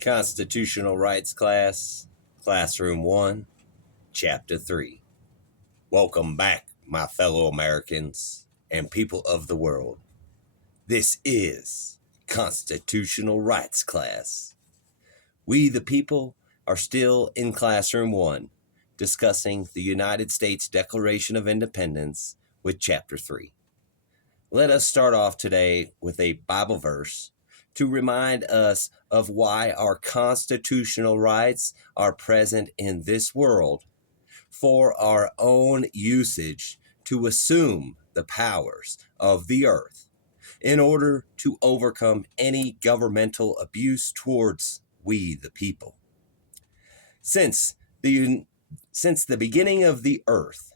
Constitutional Rights Class, Classroom 1, Chapter 3. Welcome back, my fellow Americans and people of the world. This is Constitutional Rights Class. We, the people, are still in Classroom 1, discussing the United States Declaration of Independence with Chapter 3. Let us start off today with a Bible verse to remind us of why our constitutional rights are present in this world for our own usage to assume the powers of the earth in order to overcome any governmental abuse towards we the people. Since the beginning of the earth,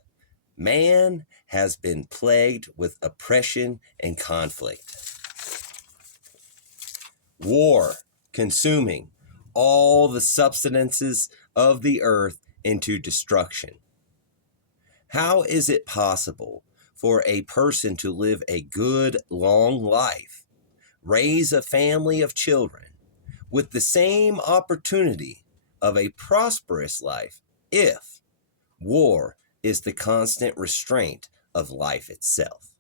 man has been plagued with oppression and conflict. War consuming all the substances of the earth into destruction. How is it possible for a person to live a good, long life, raise a family of children, with the same opportunity of a prosperous life if war is the constant restraint of life itself?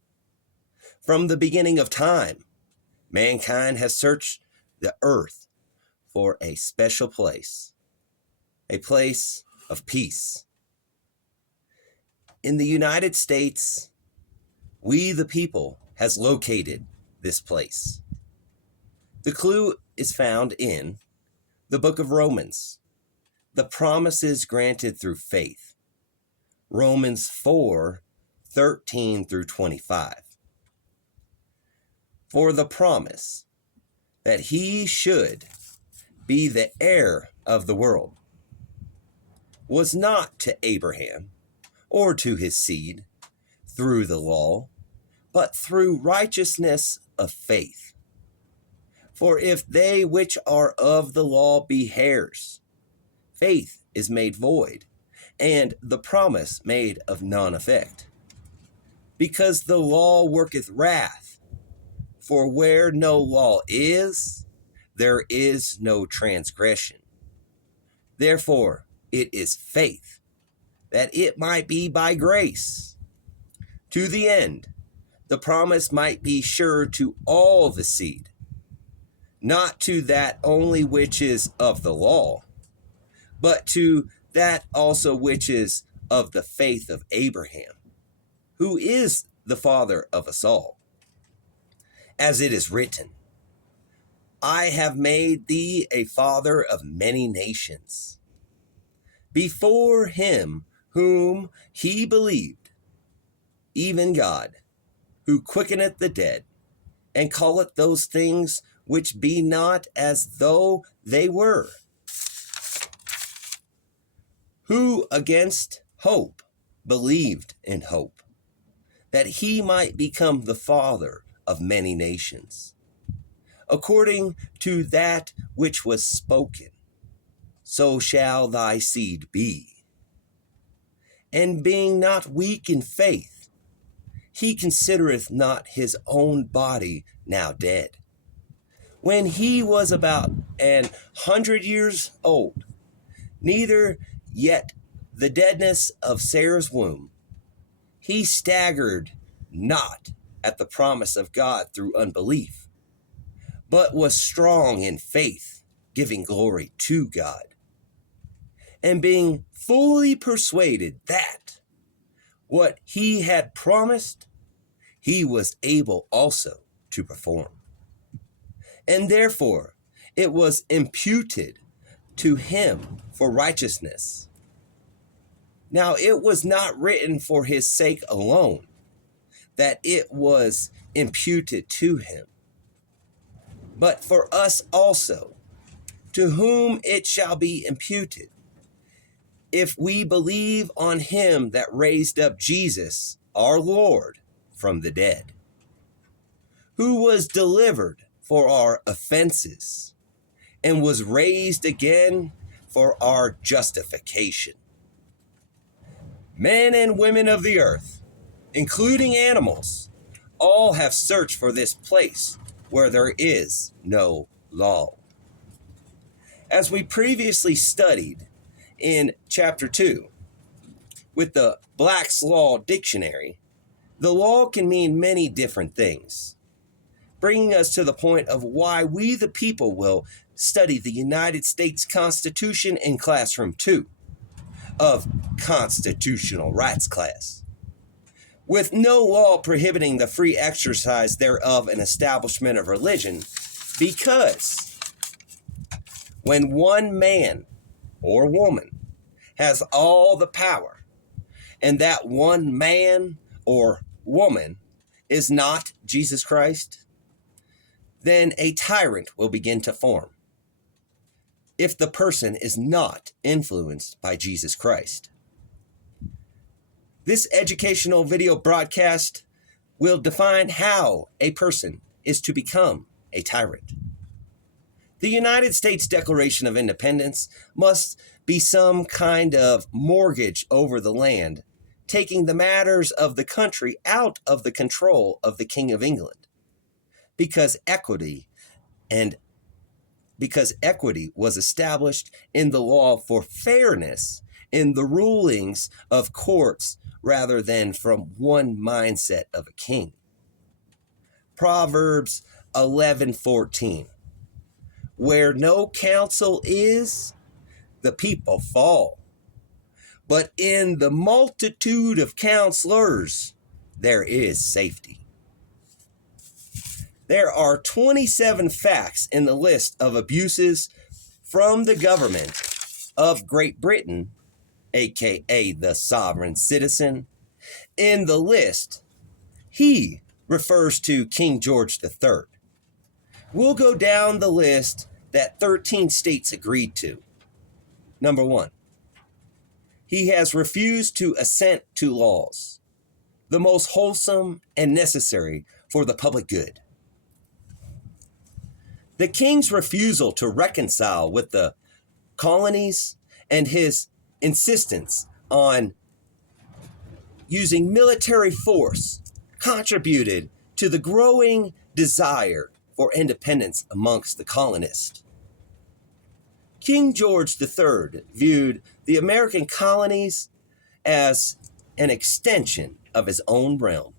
From the beginning of time, mankind has searched the earth for a special place, a place of peace. In the United States, we the people has located this place. The clue is found in the book of Romans, the promises granted through faith. Romans 4:13 through 25. For the promise that he should be the heir of the world was not to Abraham or to his seed through the law, but through righteousness of faith. For if they which are of the law be heirs, faith is made void, and the promise made of none effect. Because the law worketh wrath, for where no law is, there is no transgression. Therefore, it is faith, that it might be by grace, to the end the promise might be sure to all the seed, not to that only which is of the law, but to that also which is of the faith of Abraham, who is the father of us all. As it is written, I have made thee a father of many nations, before him whom he believed, even God, who quickeneth the dead, and calleth those things which be not as though they were, who against hope believed in hope, that he might become the father of many nations, according to that which was spoken, so shall thy seed be. And being not weak in faith, he considereth not his own body now dead, when he was about 100 years old, neither yet the deadness of Sarah's womb. He staggered not at the promise of God through unbelief, but was strong in faith, giving glory to God, and being fully persuaded that what he had promised, he was able also to perform. And therefore it was imputed to him for righteousness. Now it was not written for his sake alone that it was imputed to him, but for us also, to whom it shall be imputed, if we believe on him that raised up Jesus, our Lord, from the dead, who was delivered for our offenses, and was raised again for our justification. Men and women of the earth, including animals, all have searched for this place where there is no law. As we previously studied in chapter 2 with the Black's Law Dictionary, the law can mean many different things, bringing us to the point of why we the people will study the United States Constitution in Classroom 2 of Constitutional Rights class, with no law prohibiting the free exercise thereof and establishment of religion, because when one man or woman has all the power, and that one man or woman is not Jesus Christ, then a tyrant will begin to form if the person is not influenced by Jesus Christ. This educational video broadcast will define how a person is to become a tyrant. The United States Declaration of Independence must be some kind of mortgage over the land, taking the matters of the country out of the control of the King of England, because equity was established in the law for fairness in the rulings of courts rather than from one mindset of a king. Proverbs 11:14. Where no counsel is, the people fall. But in the multitude of counselors, there is safety. There are 27 facts in the list of abuses from the government of Great Britain, aka the sovereign citizen. In the list, he refers to King George III. We'll go down the list that 13 states agreed to. Number 1, he has refused to assent to laws, the most wholesome and necessary for the public good. The king's refusal to reconcile with the colonies and his insistence on using military force contributed to the growing desire for independence amongst the colonists. King George III viewed the American colonies as an extension of his own realm,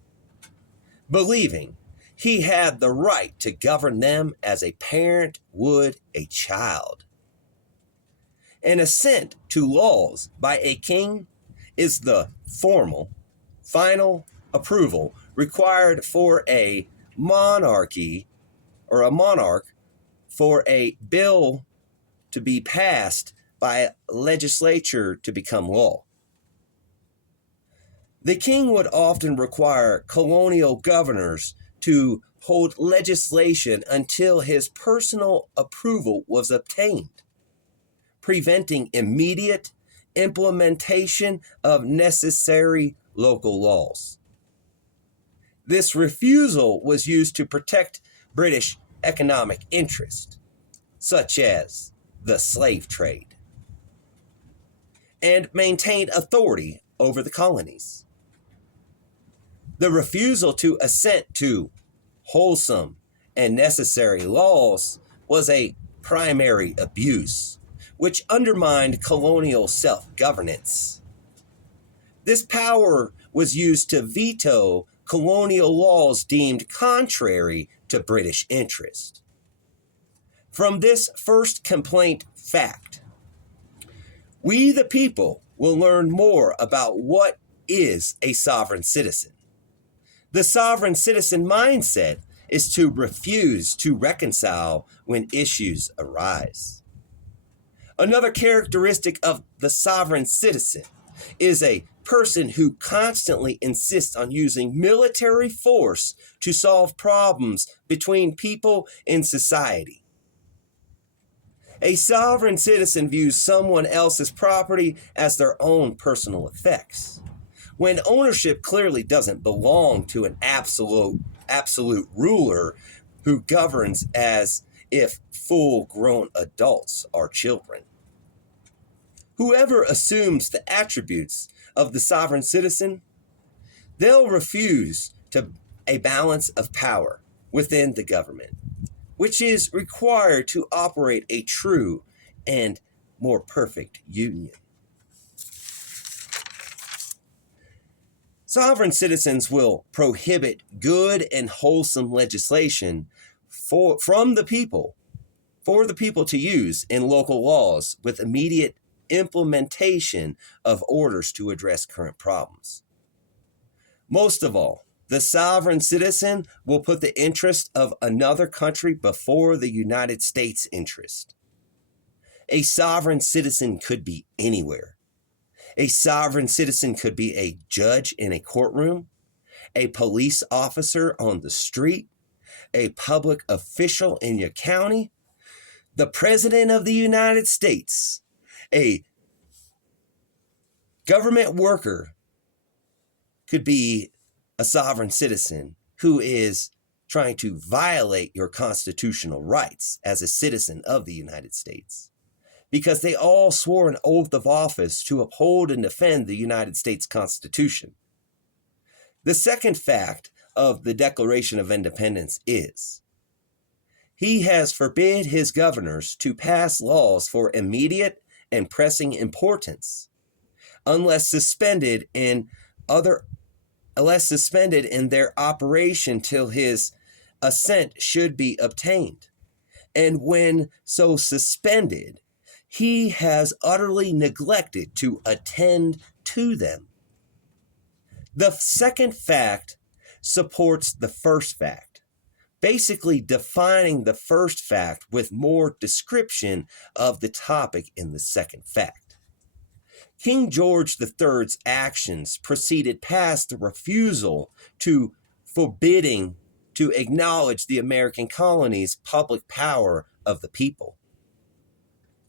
believing he had the right to govern them as a parent would a child. An assent to laws by a king is the formal, final approval required for a monarchy or a monarch for a bill to be passed by a legislature to become law. The king would often require colonial governors to hold legislation until his personal approval was obtained, preventing immediate implementation of necessary local laws. This refusal was used to protect British economic interests, such as the slave trade, and maintained authority over the colonies. The refusal to assent to wholesome and necessary laws was a primary abuse, which undermined colonial self-governance. This power was used to veto colonial laws deemed contrary to British interest. From this first complaint fact, we the people will learn more about what is a sovereign citizen. The sovereign citizen mindset is to refuse to reconcile when issues arise. Another characteristic of the sovereign citizen is a person who constantly insists on using military force to solve problems between people in society. A sovereign citizen views someone else's property as their own personal effects, when ownership clearly doesn't belong to an absolute ruler who governs as if full-grown adults are children. Whoever assumes the attributes of the sovereign citizen, they'll refuse to a balance of power within the government, which is required to operate a true and more perfect union. Sovereign citizens will prohibit good and wholesome legislation from the people, for the people to use in local laws with immediate implementation of orders to address current problems. Most of all, the sovereign citizen will put the interest of another country before the United States' interest. A sovereign citizen could be anywhere. A sovereign citizen could be a judge in a courtroom, a police officer on the street, a public official in your county, the President of the United States, a government worker could be a sovereign citizen who is trying to violate your constitutional rights as a citizen of the United States, because they all swore an oath of office to uphold and defend the United States Constitution. The second fact of the Declaration of Independence is he has forbid his governors to pass laws for immediate and pressing importance unless suspended in their operation till his assent should be obtained. And when so suspended, he has utterly neglected to attend to them. The second fact supports the first fact, basically defining the first fact with more description of the topic in the second fact. King George III's actions proceeded past the refusal to forbidding to acknowledge the American colonies' public power of the people.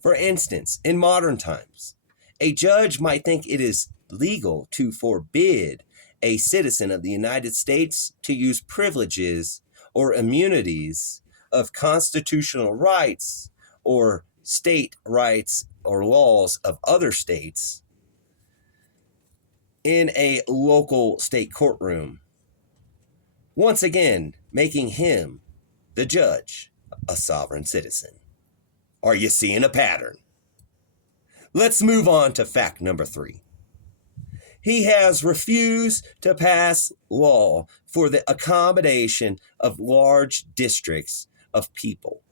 For instance, in modern times, a judge might think it is legal to forbid a citizen of the United States to use privileges or immunities of constitutional rights or state rights or laws of other states in a local state courtroom, once again making him, the judge, a sovereign citizen. Are you seeing a pattern? Let's move on to fact number 3. He has refused to pass law for the accommodation of large districts of people,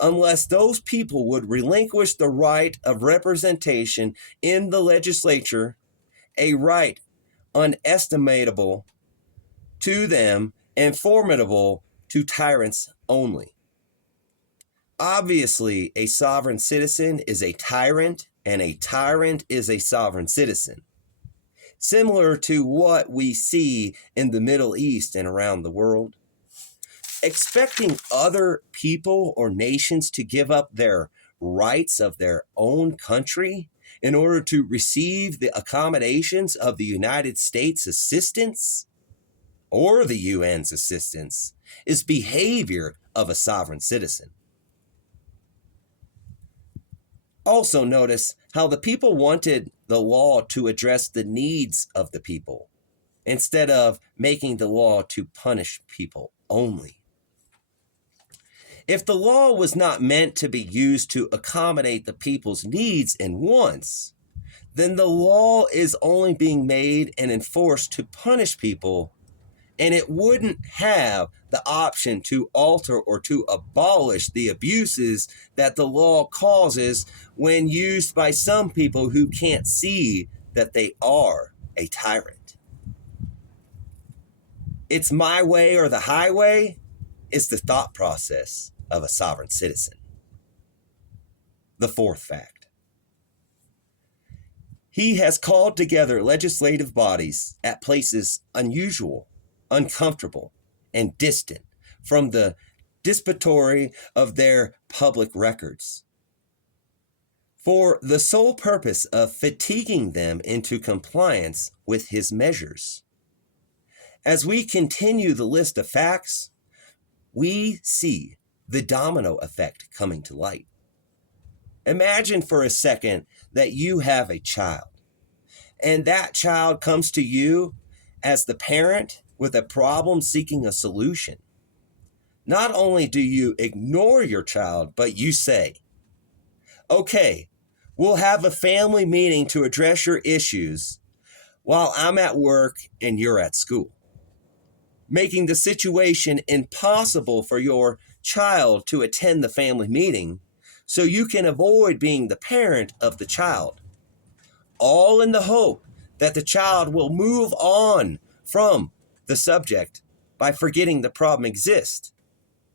unless those people would relinquish the right of representation in the legislature, a right unestimable to them and formidable to tyrants only. Obviously, a sovereign citizen is a tyrant, and a tyrant is a sovereign citizen, similar to what we see in the Middle East and around the world. Expecting other people or nations to give up their rights of their own country in order to receive the accommodations of the United States assistance or the UN's assistance is behavior of a sovereign citizen. Also notice how the people wanted the law to address the needs of the people instead of making the law to punish people only. If the law was not meant to be used to accommodate the people's needs and wants, then the law is only being made and enforced to punish people, and it wouldn't have the option to alter or to abolish the abuses that the law causes when used by some people who can't see that they are a tyrant. It's my way or the highway is the thought process of a sovereign citizen. The fourth fact. He has called together legislative bodies at places unusual, uncomfortable, and distant from the dispository of their public records, for the sole purpose of fatiguing them into compliance with his measures. As we continue the list of facts, we see the domino effect coming to light. Imagine for a second that you have a child, and that child comes to you as the parent with a problem seeking a solution. Not only do you ignore your child, but you say, Okay, we'll have a family meeting to address your issues while I'm at work and you're at school, making the situation impossible for your child to attend the family meeting so you can avoid being the parent of the child, all in the hope that the child will move on from the subject by forgetting the problem exists,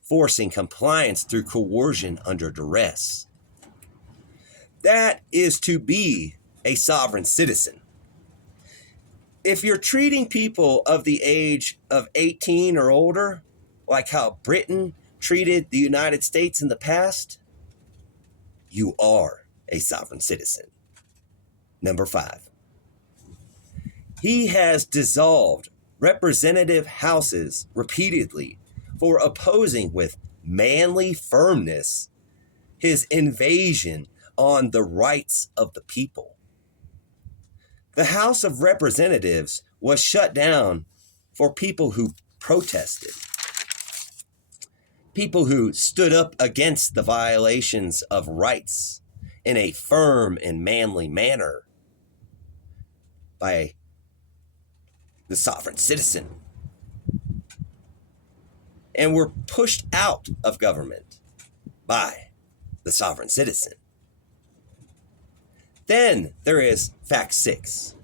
forcing compliance through coercion under duress. That is to be a sovereign citizen. If you're treating people of the age of 18 or older, like how Britain treated the United States in the past, you are a sovereign citizen. Number 5. He has dissolved representative houses repeatedly for opposing with manly firmness his invasion on the rights of the people. The House of Representatives was shut down for people who protested, people who stood up against the violations of rights in a firm and manly manner by the sovereign citizen, and were pushed out of government by the sovereign citizen. Then there is fact 6.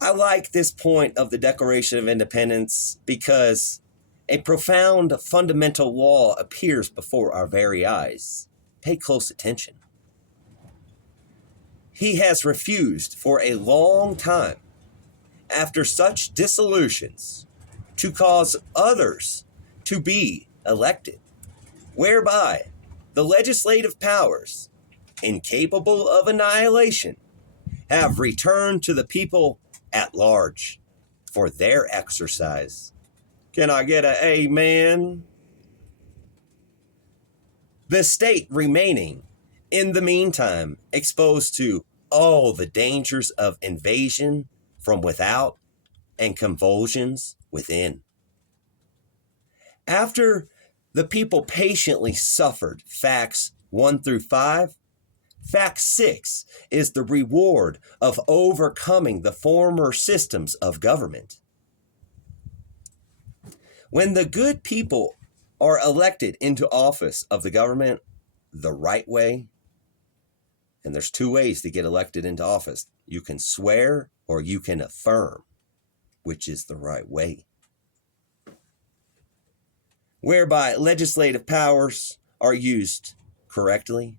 I like this point of the Declaration of Independence because a profound fundamental law appears before our very eyes. Pay close attention. He has refused for a long time, after such dissolutions, to cause others to be elected, whereby the legislative powers, incapable of annihilation, have returned to the people at large for their exercise. Can I get an amen? The state remaining, in the meantime, exposed to all the dangers of invasion from without and convulsions within. After the people patiently suffered facts 1 through 5, fact 6 is the reward of overcoming the former systems of government. When the good people are elected into office of the government the right way, and there's 2 ways to get elected into office. You can swear or you can affirm, which is the right way. Whereby legislative powers are used correctly,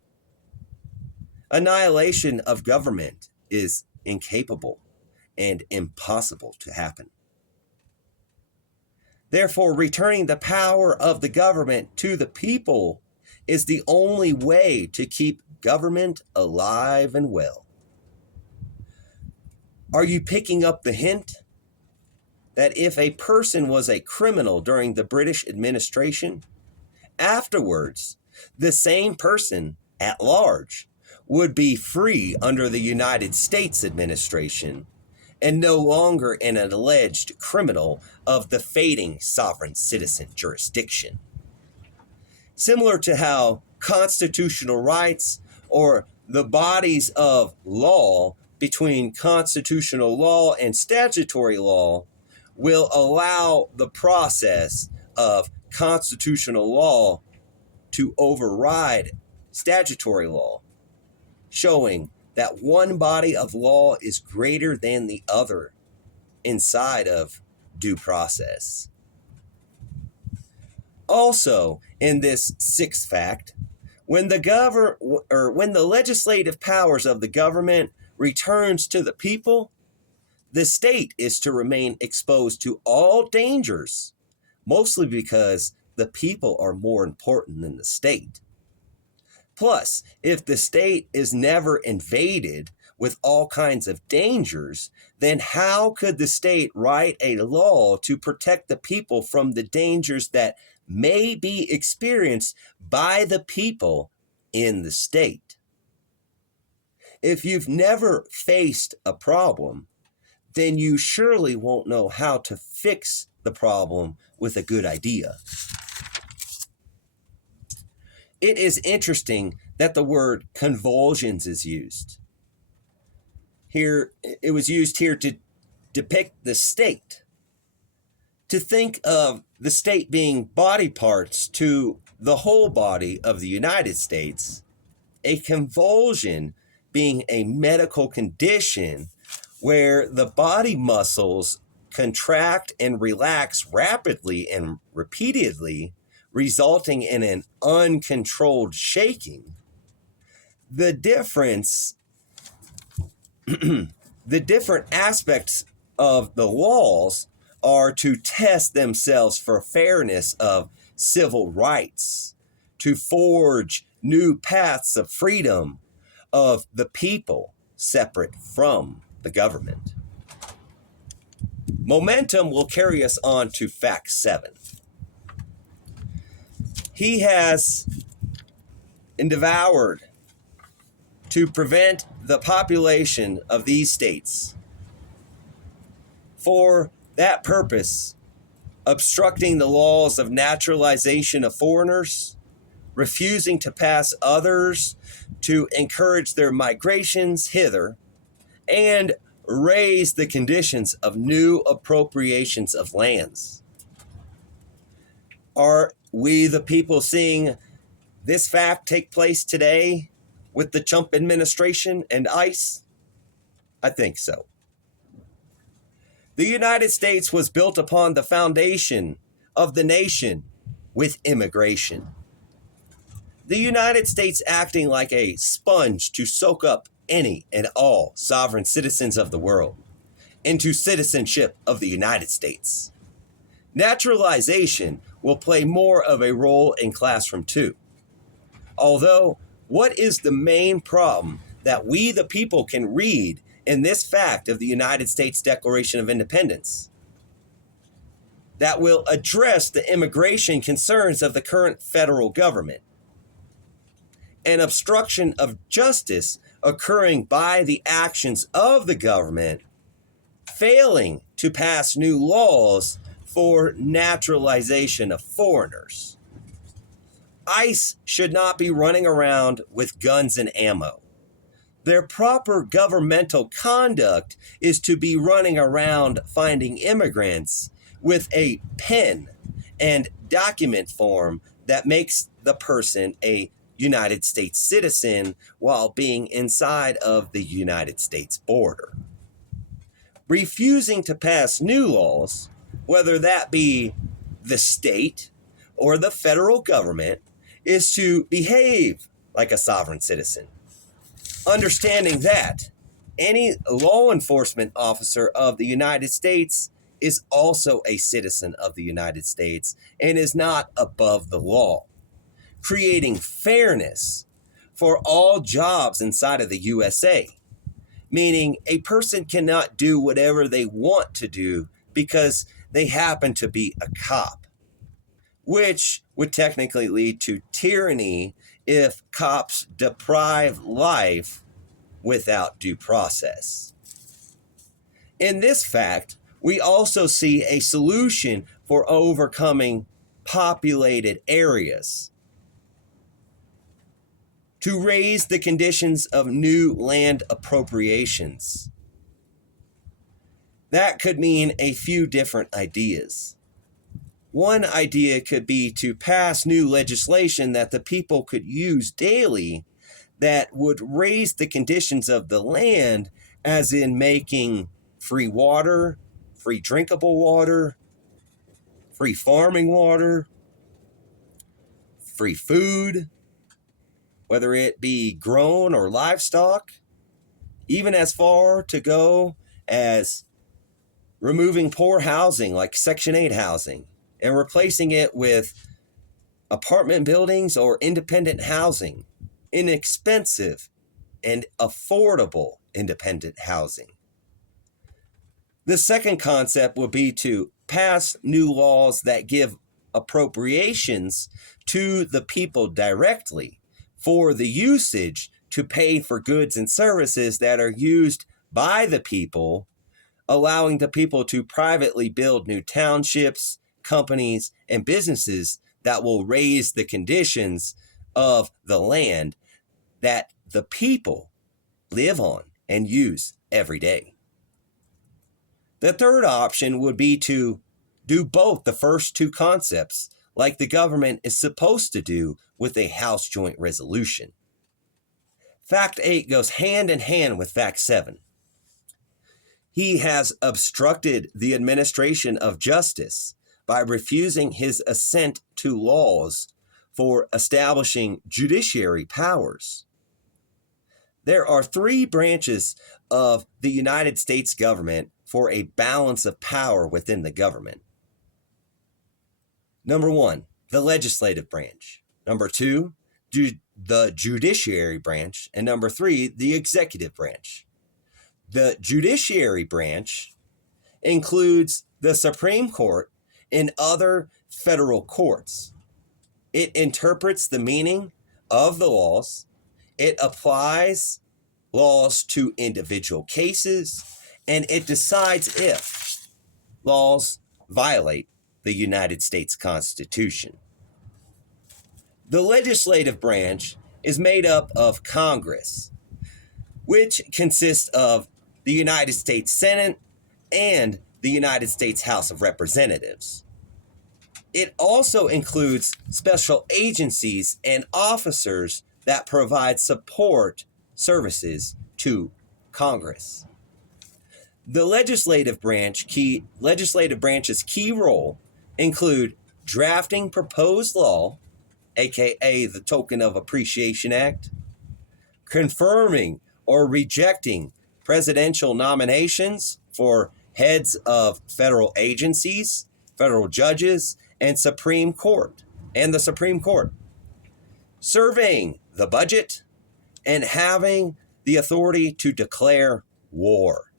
annihilation of government is incapable and impossible to happen. Therefore, returning the power of the government to the people is the only way to keep government alive and well. Are you picking up the hint that if a person was a criminal during the British administration, afterwards, the same person at large would be free under the United States administration and no longer an alleged criminal of the fading sovereign citizen jurisdiction? Similar to how constitutional rights or the bodies of law between constitutional law and statutory law will allow the process of constitutional law to override statutory law, showing that one body of law is greater than the other inside of due process. Also, in this 6th fact, when the legislative powers of the government returns to the people, the state is to remain exposed to all dangers, mostly because the people are more important than the state. Plus, if the state is never invaded with all kinds of dangers, then how could the state write a law to protect the people from the dangers that may be experienced by the people in the state? If you've never faced a problem, then you surely won't know how to fix the problem with a good idea. It is interesting that the word convulsions is used. Here, it was used here to depict the state, to think of the state being body parts to the whole body of the United States, a convulsion being a medical condition where the body muscles contract and relax rapidly and repeatedly, resulting in an uncontrolled shaking. The difference, the different aspects of the laws are to test themselves for fairness of civil rights, to forge new paths of freedom of the people separate from the government. Momentum will carry us on to fact 7. He has devoured to prevent the population of these states. For that purpose, obstructing the laws of naturalization of foreigners, refusing to pass others to encourage their migrations hither, and raise the conditions of new appropriations of lands. Are we the people seeing this fact take place today with the Trump administration and ICE? I think so. The United States was built upon the foundation of the nation with immigration. The United States acting like a sponge to soak up any and all sovereign citizens of the world into citizenship of the United States. Naturalization will play more of a role in Classroom 2. Although, what is the main problem that we the people can read in this fact of the United States Declaration of Independence that will address the immigration concerns of the current federal government? An obstruction of justice occurring by the actions of the government failing to pass new laws for naturalization of foreigners. ICE should not be running around with guns and ammo. Their proper governmental conduct is to be running around finding immigrants with a pen and document form that makes the person a United States citizen while being inside of the United States border. Refusing to pass new laws, whether that be the state or the federal government, is to behave like a sovereign citizen. Understanding that any law enforcement officer of the United States is also a citizen of the United States and is not above the law, creating fairness for all jobs inside of the USA, meaning a person cannot do whatever they want to do because they happen to be a cop, which would technically lead to tyranny if cops deprive life without due process. In this fact, we also see a solution for overcoming populated areas to raise the conditions of new land appropriations. That could mean a few different ideas. One idea could be to pass new legislation that the people could use daily that would raise the conditions of the land, as in making free water, free drinkable water, free farming water, free food, whether it be grown or livestock, even as far to go as removing poor housing like Section 8 housing and replacing it with apartment buildings or independent housing, inexpensive and affordable independent housing. The second concept would be to pass new laws that give appropriations to the people directly for the usage to pay for goods and services that are used by the people, allowing the people to privately build new townships, companies, and businesses that will raise the conditions of the land that the people live on and use every day. The third option would be to do both the first two concepts, like the government is supposed to do with a House Joint Resolution. Fact 8 goes hand in hand with Fact 7. He has obstructed the administration of justice by refusing his assent to laws for establishing judiciary powers. There are three branches of the United States government for a balance of power within the government. Number 1, the legislative branch. Number 2, the judiciary branch. And number 3, the executive branch. The judiciary branch includes the Supreme Court and other federal courts. It interprets the meaning of the laws. It applies laws to individual cases, and it decides if laws violate the United States Constitution. The legislative branch is made up of Congress, which consists of the United States Senate and the United States House of Representatives. It also includes special agencies and officers that provide support services to Congress. The legislative branch's key role include drafting proposed law, aka the Token of Appreciation Act, confirming or rejecting presidential nominations for heads of federal agencies, federal judges, and the Supreme Court, surveying the budget, and having the authority to declare war.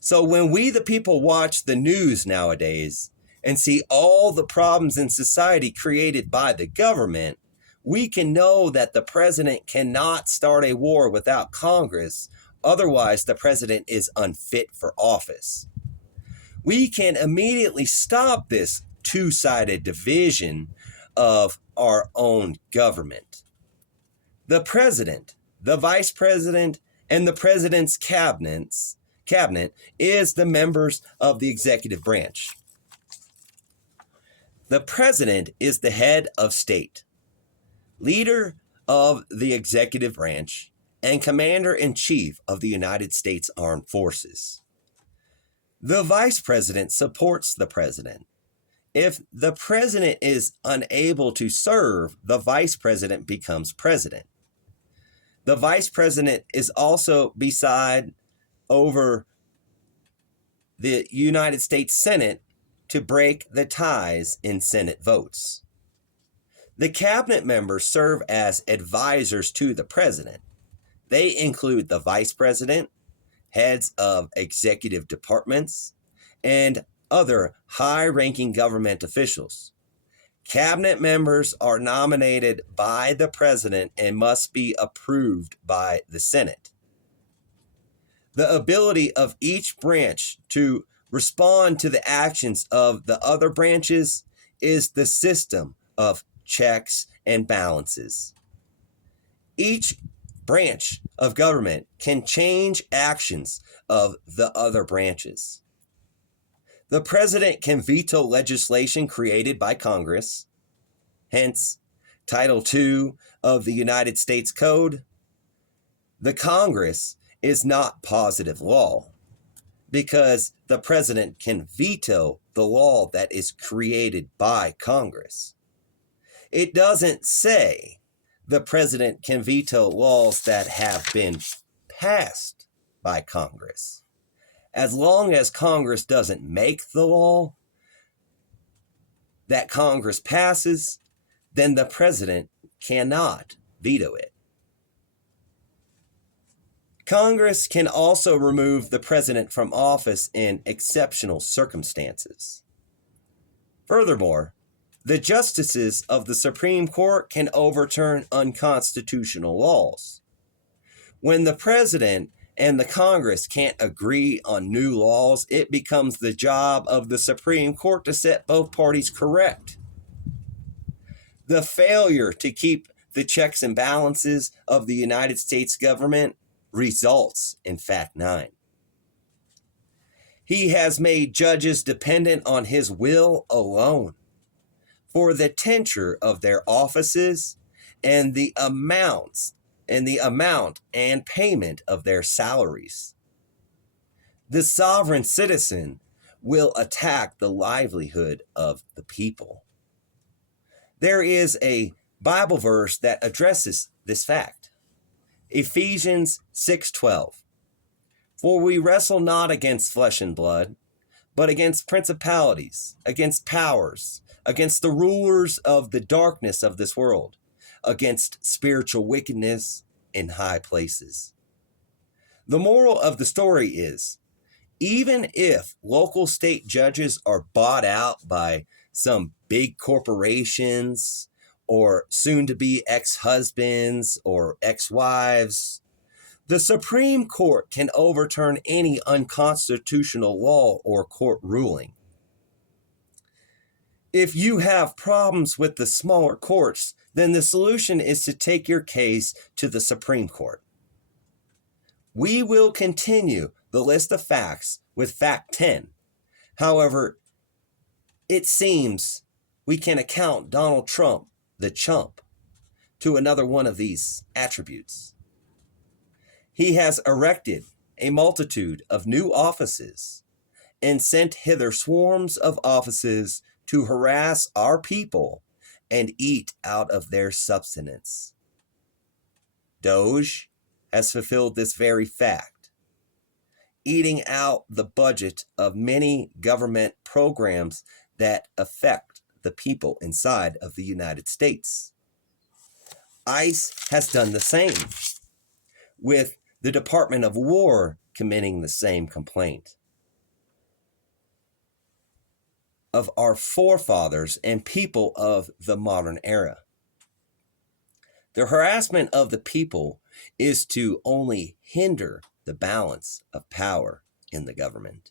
So when we, the people, watch the news nowadays and see all the problems in society created by the government, we can know that the president cannot start a war without Congress. Otherwise, the president is unfit for office. We can immediately stop this two-sided division of our own government. The president, the vice president, and the president's cabinet is the members of the executive branch. The president is the head of state, leader of the executive branch, and commander-in-chief of the United States Armed Forces. The vice president supports the president. If the president is unable to serve, the vice president becomes president. The vice president is also beside over the United States Senate to break the ties in Senate votes. The cabinet members serve as advisors to the president. They include the vice president, heads of executive departments, and other high-ranking government officials. Cabinet members are nominated by the president and must be approved by the Senate. The ability of each branch to respond to the actions of the other branches is the system of checks and balances. Each branch of government can change actions of the other branches. The president can veto legislation created by Congress, hence Title II of the United States Code. The Congress is not positive law because the president can veto the law that is created by Congress. It doesn't say the president can veto laws that have been passed by Congress. As long as Congress doesn't make the law that Congress passes, then the president cannot veto it. Congress can also remove the president from office in exceptional circumstances. Furthermore, the justices of the Supreme Court can overturn unconstitutional laws. When the president and the Congress can't agree on new laws, it becomes the job of the Supreme Court to set both parties correct. The failure to keep the checks and balances of the United States government results in Fact 9. He has made judges dependent on his will alone for the tenure of their offices and the amount and payment of their salaries. The sovereign citizen will attack the livelihood of the people. There is a Bible verse that addresses this fact. Ephesians 6:12. For we wrestle not against flesh and blood, but against principalities, against powers, against the rulers of the darkness of this world, against spiritual wickedness in high places. The moral of the story is, even if local state judges are bought out by some big corporations or soon-to-be ex-husbands or ex-wives, the Supreme Court can overturn any unconstitutional law or court ruling. If you have problems with the smaller courts, then the solution is to take your case to the Supreme Court. We will continue the list of facts with Fact 10. However, it seems we can account Donald Trump, the chump, to another one of these attributes. He has erected a multitude of new offices and sent hither swarms of offices to harass our people and eat out of their substance. Doge has fulfilled this very fact, eating out the budget of many government programs that affect the people inside of the United States. ICE has done the same, with the Department of War committing the same complaint of our forefathers and people of the modern era. The harassment of the people is to only hinder the balance of power in the government.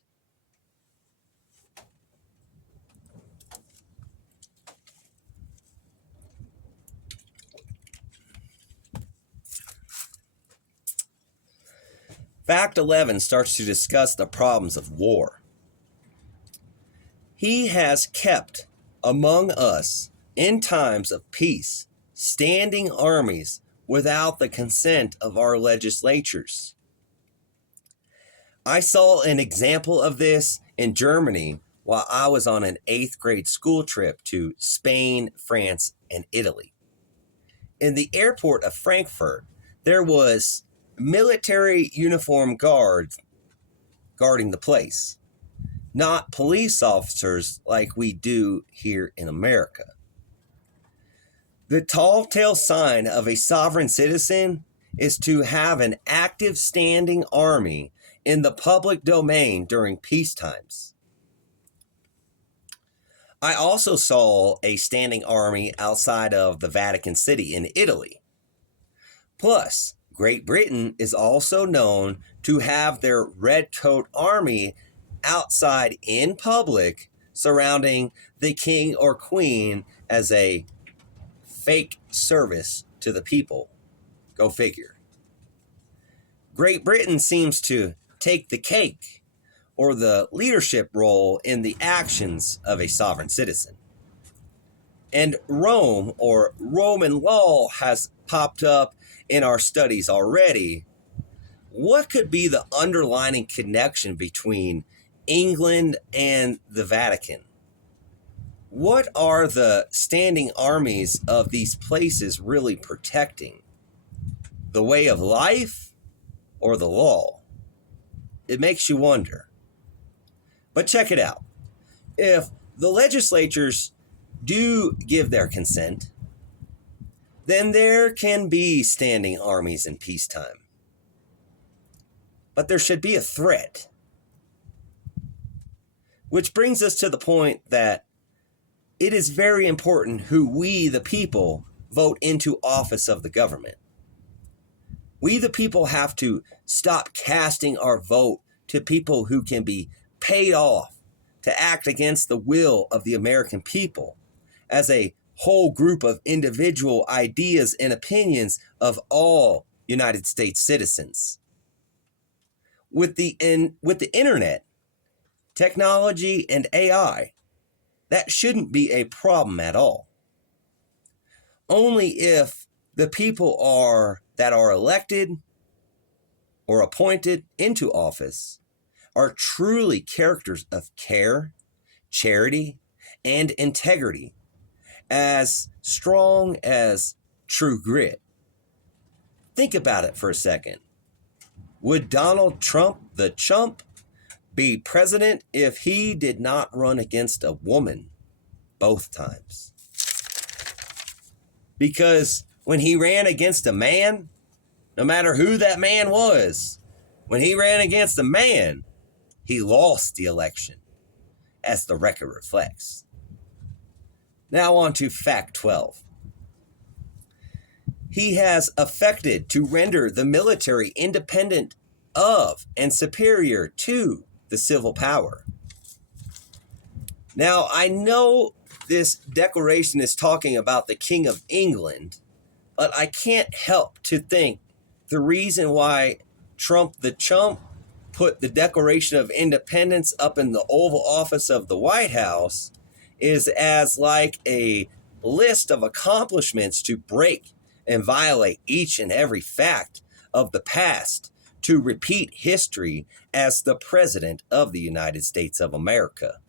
Fact 11 starts to discuss the problems of war. He has kept among us in times of peace standing armies without the consent of our legislatures. I saw an example of this in Germany while I was on an 8th grade school trip to Spain, France, and Italy. In the airport of Frankfurt, there was military uniformed guards guarding the place, not police officers like we do here in America. The tall tale sign of a sovereign citizen is to have an active standing army in the public domain during peace times. I also saw a standing army outside of the Vatican City in Italy. Plus, Great Britain is also known to have their Red Coat Army outside in public surrounding the king or queen as a fake service to the people. Go figure. Great Britain seems to take the cake or the leadership role in the actions of a sovereign citizen. And Rome or Roman law has popped up in our studies already. What could be the underlying connection between England and the Vatican? What are the standing armies of these places really protecting? The way of life or the law? It makes you wonder. But check it out. If the legislatures do give their consent, then there can be standing armies in peacetime. But there should be a threat. Which brings us to the point that it is very important who we, the people, vote into office of the government. We, the people, have to stop casting our vote to people who can be paid off to act against the will of the American people as a whole group of individual ideas and opinions of all United States citizens. With the internet, technology, and AI, that shouldn't be a problem at all. Only if the people that are elected or appointed into office are truly characters of care, charity, and integrity, as strong as true grit. Think about it for a second. Would Donald Trump, the chump, be president if he did not run against a woman both times? Because when he ran against a man, no matter who that man was, when he ran against a man, he lost the election, as the record reflects. Now on to fact 12. He has affected to render the military independent of and superior to the civil power. Now, I know this declaration is talking about the King of England, but I can't help to think the reason why Trump the chump put the Declaration of Independence up in the Oval Office of the White House is as like a list of accomplishments to break and violate each and every fact of the past to repeat history as the President of the United States of America.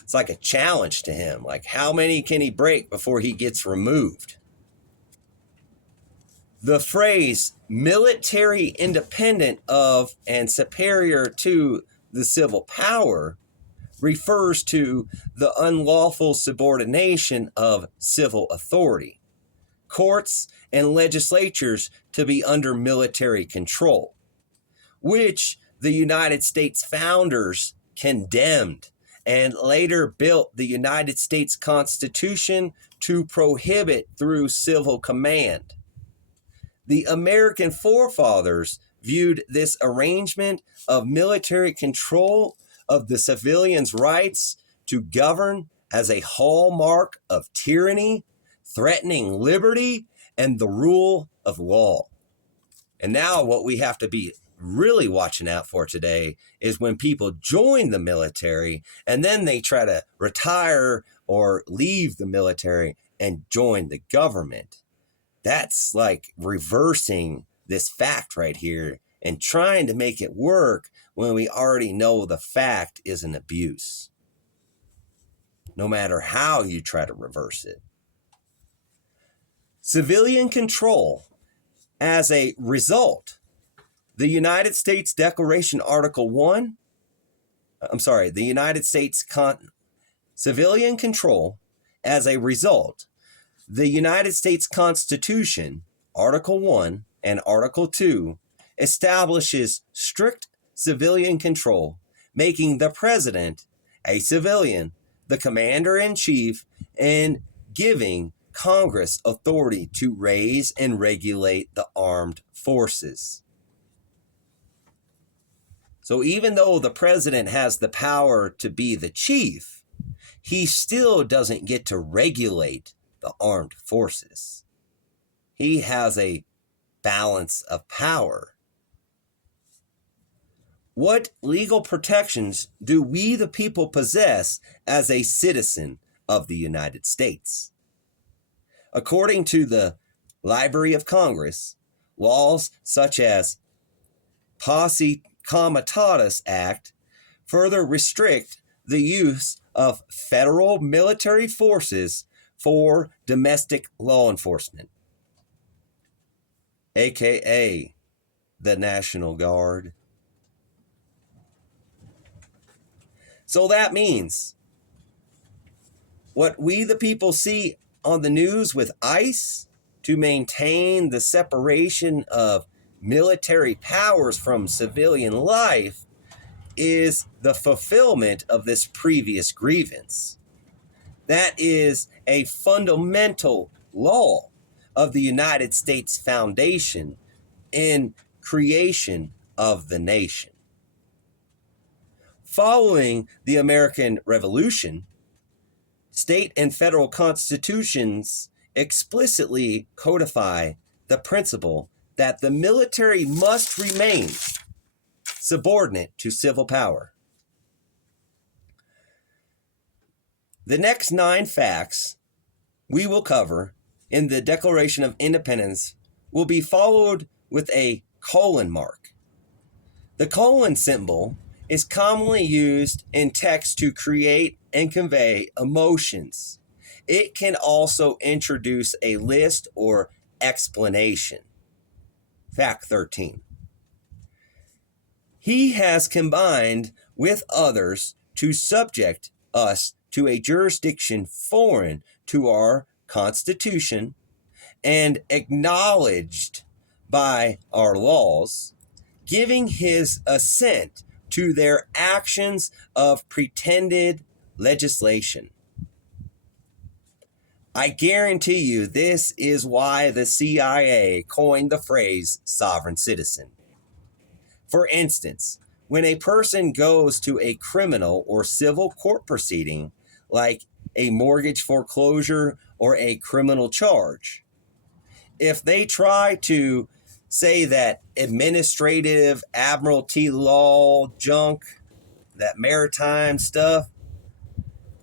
It's like a challenge to him. Like, how many can he break before he gets removed? The phrase military independent of and superior to the civil power refers to the unlawful subordination of civil authority, courts, and legislatures to be under military control, which the United States founders condemned and later built the United States Constitution to prohibit through civil command. The American forefathers viewed this arrangement of military control of the civilians' rights to govern as a hallmark of tyranny, threatening liberty, and the rule of law. And now what we have to be really watching out for today is when people join the military and then they try to retire or leave the military and join the government. That's like reversing this fact right here and trying to make it work when we already know the fact is an abuse, no matter how you try to reverse it. Civilian control as a result, the United States Declaration Article 1, the United States Civilian control as a result, the United States Constitution, Article 1 and Article 2, establishes strict civilian control, making the president a civilian, the commander-in-chief, and giving Congress authority to raise and regulate the armed forces. So even though the president has the power to be the chief, he still doesn't get to regulate the armed forces. He has a balance of power. What legal protections do we the people possess as a citizen of the United States? According to the Library of Congress, laws such as Posse Comitatus Act further restrict the use of federal military forces for domestic law enforcement, aka the National Guard. So that means what we the people see on the news with ICE to maintain the separation of military powers from civilian life is the fulfillment of this previous grievance. That is a fundamental law of the United States Foundation in creation of the nation. Following the American Revolution, State and federal constitutions explicitly codify the principle that the military must remain subordinate to civil power. The next 9 facts we will cover in the Declaration of Independence will be followed with a colon mark. The colon symbol is commonly used in text to create and convey emotions. It can also introduce a list or explanation. Fact 13. He has combined with others to subject us to a jurisdiction foreign to our Constitution and acknowledged by our laws, giving his assent to their actions of pretended legislation. I guarantee you this is why the CIA coined the phrase sovereign citizen. For instance, when a person goes to a criminal or civil court proceeding, like a mortgage foreclosure or a criminal charge, if they try to say that administrative admiralty law junk, that maritime stuff,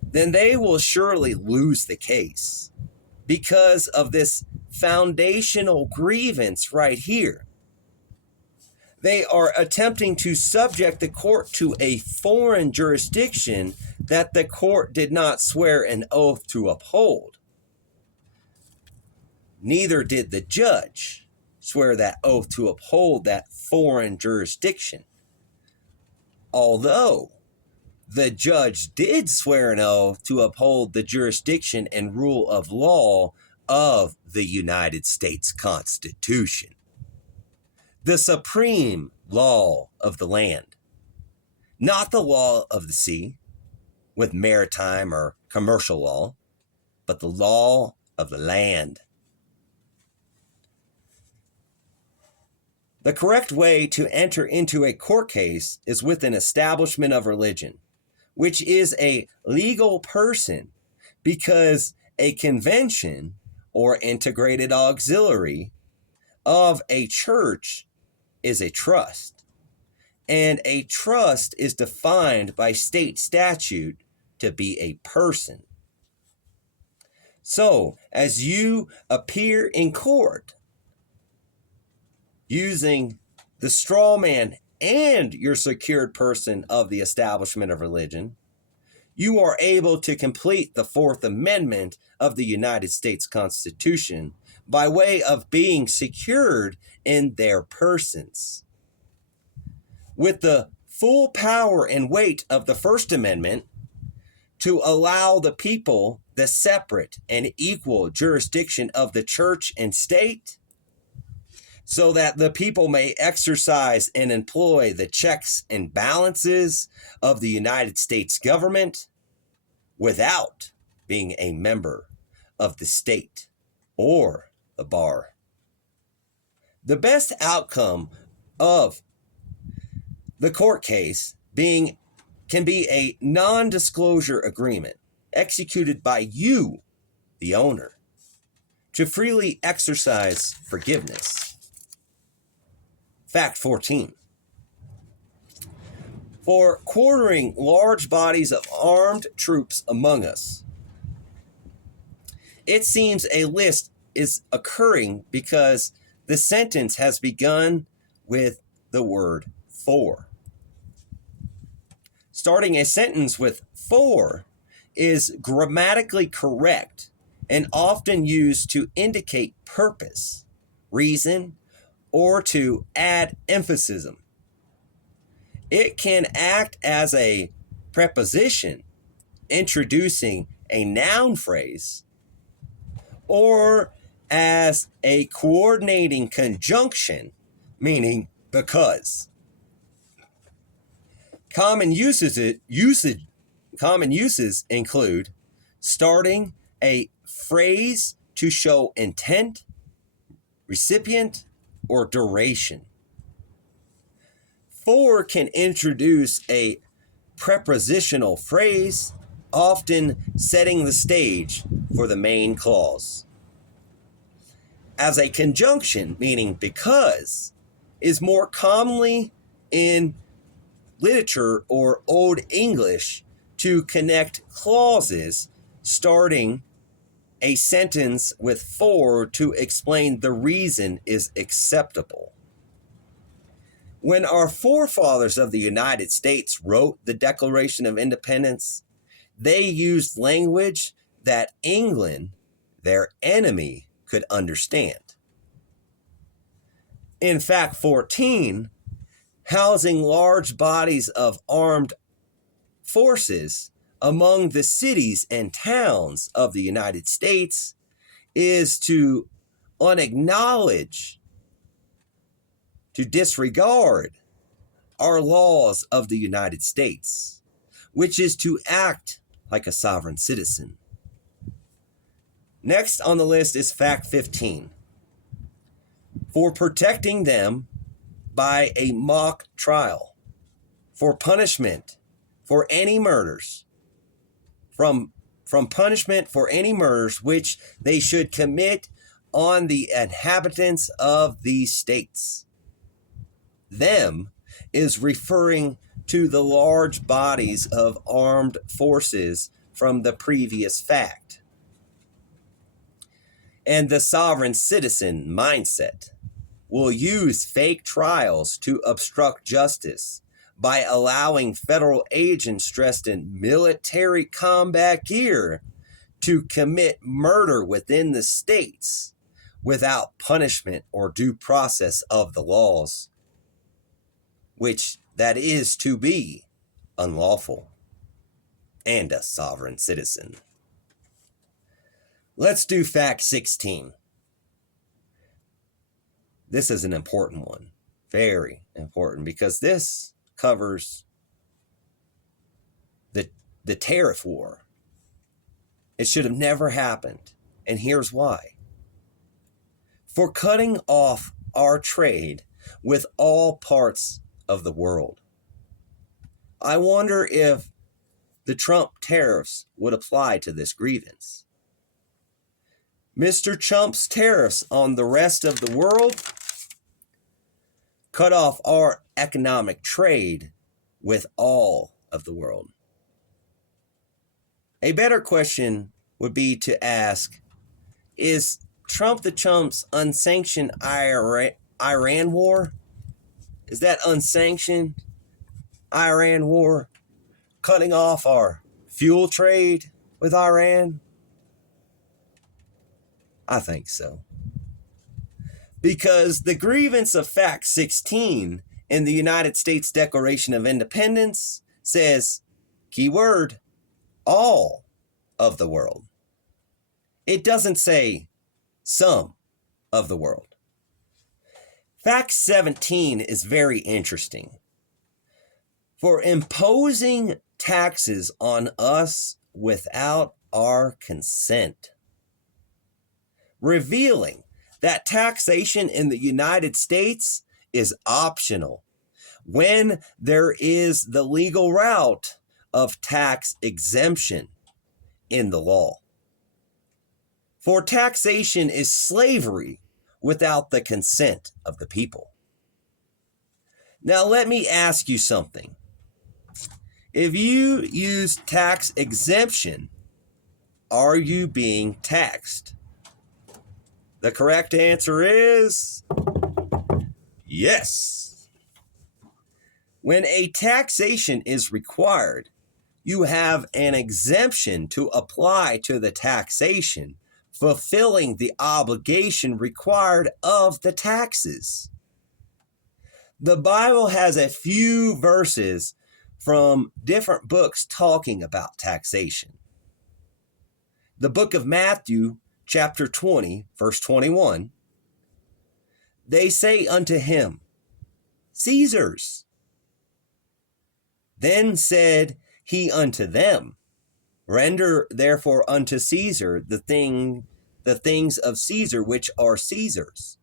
then they will surely lose the case because of this foundational grievance right here. They are attempting to subject the court to a foreign jurisdiction that the court did not swear an oath to uphold. Neither did the judge swear that oath to uphold that foreign jurisdiction. Although the judge did swear an oath to uphold the jurisdiction and rule of law of the United States Constitution, the supreme law of the land, not the law of the sea with maritime or commercial law, but the law of the land. The correct way to enter into a court case is with an establishment of religion, which is a legal person because a convention or integrated auxiliary of a church is a trust, and a trust is defined by state statute to be a person. So, as you appear in court using the straw man and your secured person of the establishment of religion, you are able to complete the Fourth Amendment of the United States Constitution by way of being secured in their persons. With the full power and weight of the First Amendment to allow the people the separate and equal jurisdiction of the church and state, so that the people may exercise and employ the checks and balances of the United States government without being a member of the state or the bar. The best outcome of the court case can be a non-disclosure agreement executed by you, the owner, to freely exercise forgiveness. Fact 14. For quartering large bodies of armed troops among us, it seems a list is occurring because the sentence has begun with the word for. Starting a sentence with for is grammatically correct and often used to indicate purpose, reason, or to add emphasis. It can act as a preposition introducing a noun phrase or as a coordinating conjunction, meaning because. Common uses include starting a phrase to show intent, recipient, or duration. For can introduce a prepositional phrase often setting the stage for the main clause. As a conjunction, meaning because, is more commonly in literature or Old English to connect clauses starting a sentence with for to explain the reason is acceptable. When our forefathers of the United States wrote the Declaration of Independence, they used language that England, their enemy, could understand. In Fact 14, housing large bodies of armed forces among the cities and towns of the United States is to unacknowledge, to disregard our laws of the United States, which is to act like a sovereign citizen. Next on the list is Fact 15. For protecting them by a mock trial, for punishment for any murders, from punishment for any murders which they should commit on the inhabitants of these states. Them is referring to the large bodies of armed forces from the previous fact. And the sovereign citizen mindset will use fake trials to obstruct justice by allowing federal agents dressed in military combat gear to commit murder within the states without punishment or due process of the laws, which that is to be unlawful and a sovereign citizen. Let's do Fact 16. This is an important one, very important, because this covers the tariff war. It should have never happened, and here's why. For cutting off our trade with all parts of the world. I wonder if the Trump tariffs would apply to this grievance. Mr. Trump's tariffs on the rest of the world cut off our economic trade with all of the world. A better question would be to ask, is Trump the Trump's unsanctioned Iran war? Is that unsanctioned Iran war cutting off our fuel trade with Iran? I think so. Because the grievance of Fact 16 in the United States Declaration of Independence says, keyword, all of the world. It doesn't say some of the world. Fact 17 is very interesting. For imposing taxes on us without our consent, revealing that taxation in the United States is optional when there is the legal route of tax exemption in the law. For taxation is slavery without the consent of the people. Now let me ask you something. If you use tax exemption, are you being taxed? The correct answer is yes. When a taxation is required, you have an exemption to apply to the taxation, fulfilling the obligation required of the taxes. The Bible has a few verses from different books talking about taxation. The book of Matthew, chapter 20, verse 21, they say unto him, Caesar's. Then said he unto them, Render therefore unto Caesar the things of Caesar which are Caesar's,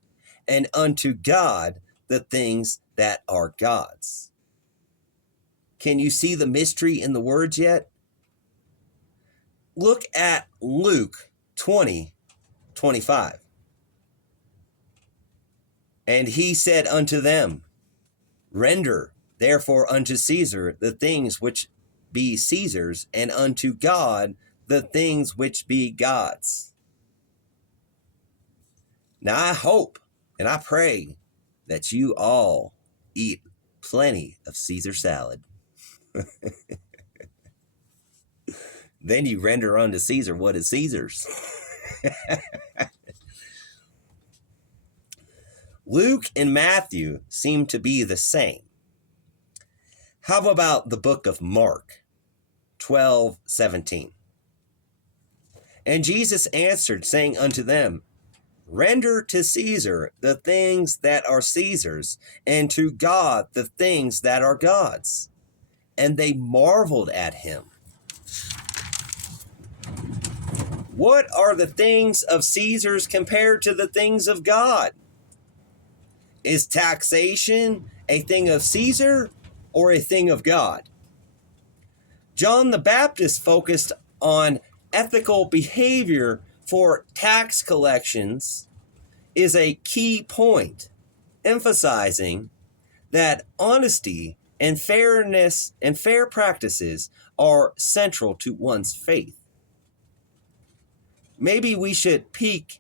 and unto God the things that are God's. Can you see the mystery in the words yet? look at Luke 20:25. And he said unto them, Render therefore unto Caesar the things which be Caesar's, and unto God the things which be God's. Now I hope and I pray that you all eat plenty of Caesar salad. Then you render unto Caesar what is Caesar's. Luke and Matthew seem to be the same. How about the book of Mark 12:17? And Jesus answered, saying unto them, Render to Caesar the things that are Caesar's, and to God the things that are God's. And they marveled at him. What are the things of Caesar's compared to the things of God? Is taxation a thing of Caesar or a thing of God? John the Baptist focused on ethical behavior for tax collections is a key point, emphasizing that honesty and fairness and fair practices are central to one's faith. Maybe we should peek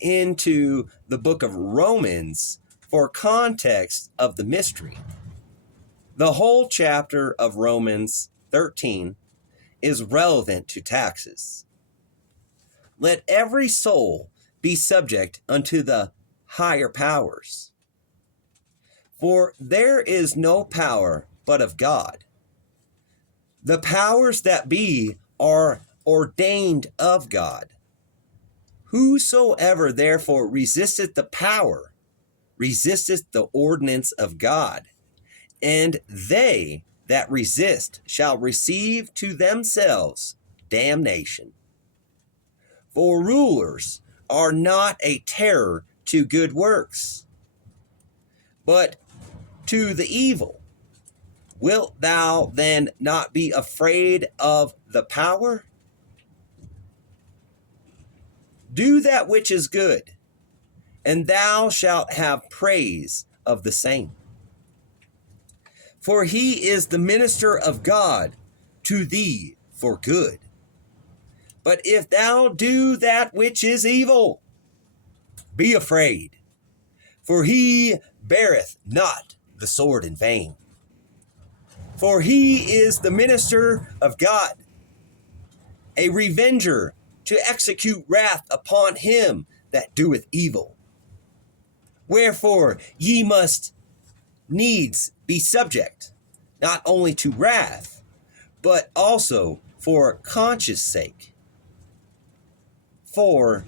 into the book of Romans for context of the mystery. The whole chapter of Romans 13 is relevant to taxes. Let every soul be subject unto the higher powers. For there is no power but of God. The powers that be are ordained of God. Whosoever therefore resisteth the power, resisteth the ordinance of God, and they that resist shall receive to themselves damnation. For rulers are not a terror to good works, but to the evil. Wilt thou then not be afraid of the power? Do that which is good, and thou shalt have praise of the same. For he is the minister of God to thee for good. But if thou do that which is evil, be afraid, for he beareth not the sword in vain. For he is the minister of God, a revenger to execute wrath upon him that doeth evil. Wherefore ye must needs be subject, not only to wrath, but also for conscience sake. For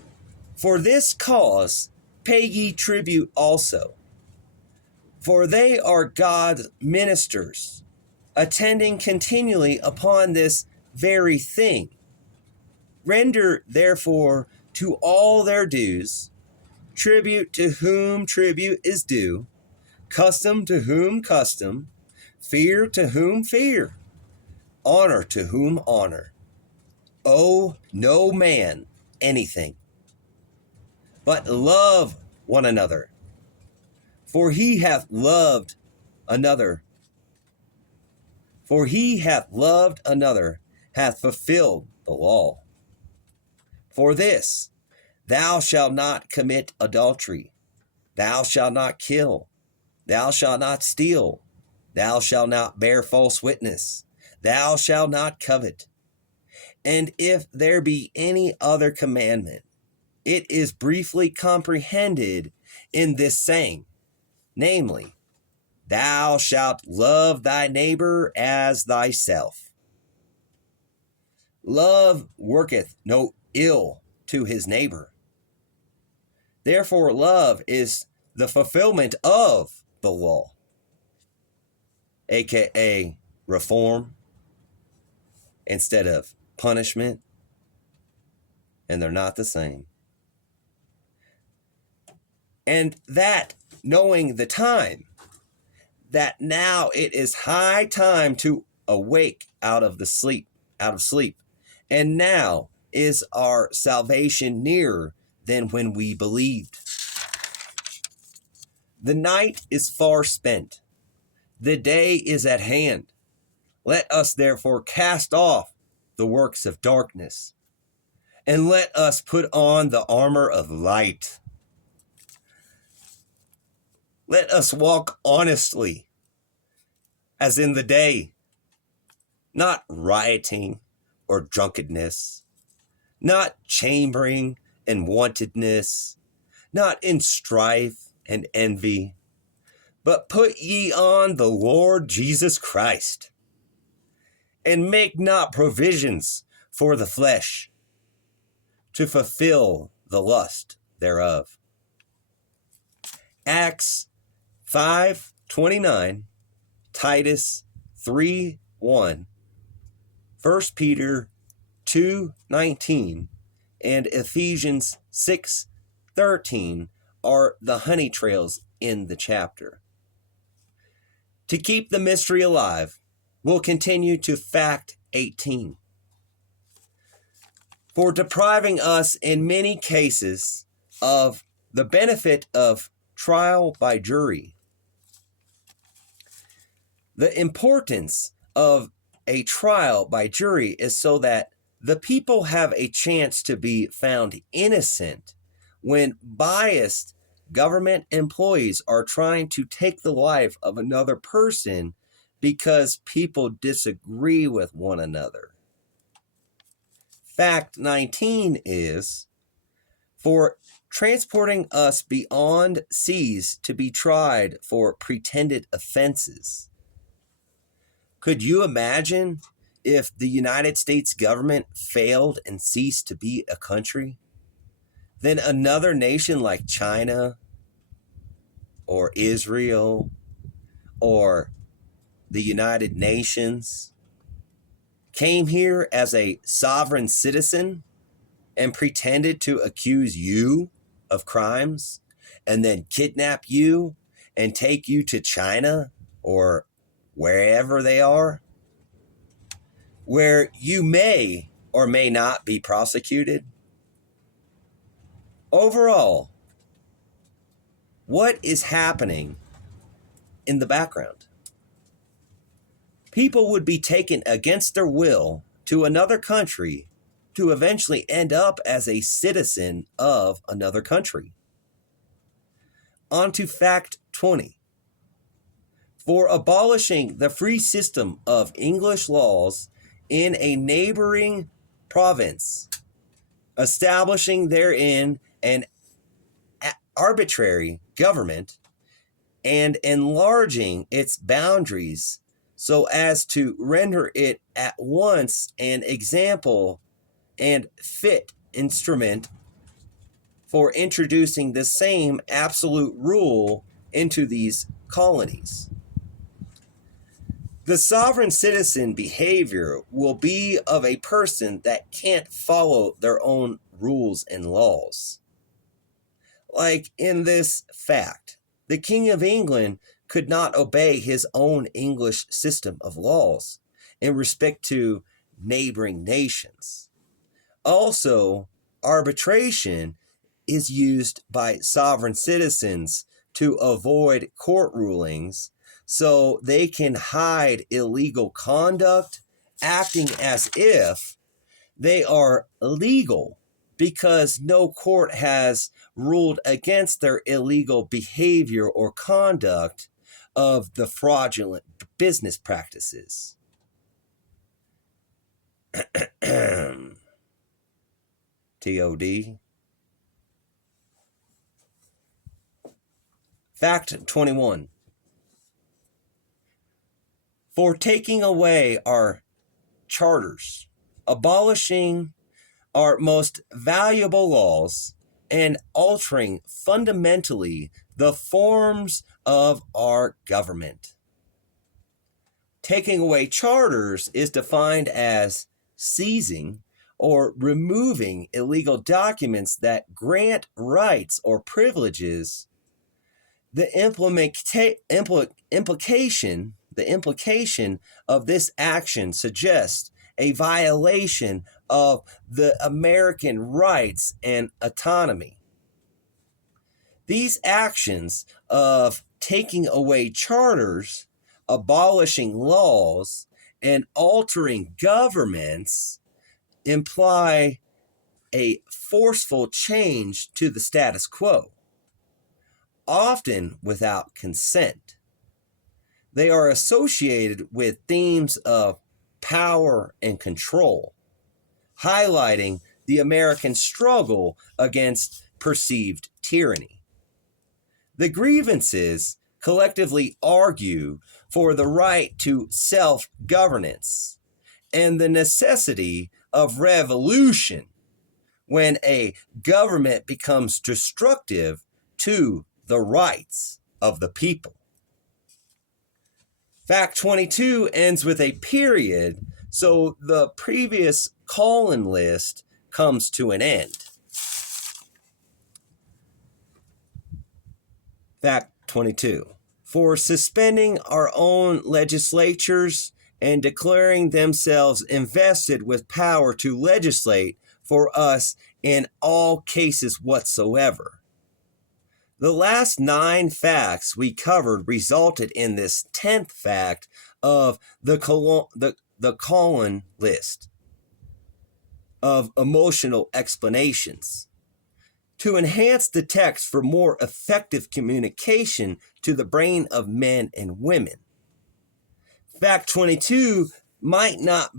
this cause pay ye tribute also, for they are God's ministers, attending continually upon this very thing. Render therefore to all their dues, tribute to whom tribute is due, custom to whom custom, fear to whom fear, honor to whom honor. Owe no man anything, but love one another. For he hath loved another, hath fulfilled the law. For this, thou shalt not commit adultery, thou shalt not kill, thou shalt not steal, thou shalt not bear false witness, thou shalt not covet. And if there be any other commandment, it is briefly comprehended in this saying, namely, thou shalt love thy neighbor as thyself. Love worketh no ill to his neighbor. Therefore, love is the fulfillment of the law, aka reform instead of punishment, and they're not the same. And that, knowing the time, that now it is high time to awake out of sleep, and now is our salvation nearer than when we believed. The night is far spent, the day is at hand. Let us therefore cast off the works of darkness, and let us put on the armor of light. Let us walk honestly, as in the day, not rioting or drunkenness, not chambering and wantonness, not in strife and envy, but put ye on the Lord Jesus Christ, and make not provisions for the flesh to fulfill the lust thereof. Acts 5:29, Titus 3:1, 1 Peter 2:19, and Ephesians 6:13 are the honey trails in the chapter. To keep the mystery alive, we'll continue to fact 18. For depriving us in many cases of the benefit of trial by jury. The importance of a trial by jury is so that the people have a chance to be found innocent when biased government employees are trying to take the life of another person because people disagree with one another. Fact 19 is, for transporting us beyond seas to be tried for pretended offenses. Could you imagine if the United States government failed and ceased to be a country? Then another nation like China or Israel or the United Nations came here as a sovereign citizen and pretended to accuse you of crimes and then kidnap you and take you to China or wherever they are, where you may or may not be prosecuted. Overall, what is happening in the background? People would be taken against their will to another country to eventually end up as a citizen of another country. On to fact 20. For abolishing the free system of English laws in a neighboring province, establishing therein an arbitrary government, and enlarging its boundaries so as to render it at once an example and fit instrument for introducing the same absolute rule into these colonies. The sovereign citizen behavior will be of a person that can't follow their own rules and laws. Like in this fact, the King of England could not obey his own English system of laws in respect to neighboring nations. Also, arbitration is used by sovereign citizens to avoid court rulings so they can hide illegal conduct, acting as if they are legal because no court has ruled against their illegal behavior or conduct of the fraudulent business practices. TOD. Fact 21. For taking away our charters, abolishing our most valuable laws, and altering fundamentally the forms of our government. Taking away charters is defined as seizing or removing illegal documents that grant rights or privileges. The implication of this action suggests a violation of the American rights and autonomy. These actions of taking away charters, abolishing laws, and altering governments imply a forceful change to the status quo, often without consent. They are associated with themes of power and control, highlighting the American struggle against perceived tyranny. The grievances collectively argue for the right to self-governance and the necessity of revolution when a government becomes destructive to the rights of the people. Fact 22 ends with a period, so the previous colon list comes to an end. Fact 22. For suspending our own legislatures and declaring themselves invested with power to legislate for us in all cases whatsoever. The last 9 facts we covered resulted in this 10th fact of the colon list of emotional explanations. To enhance the text for more effective communication to the brain of men and women. Fact 22 might not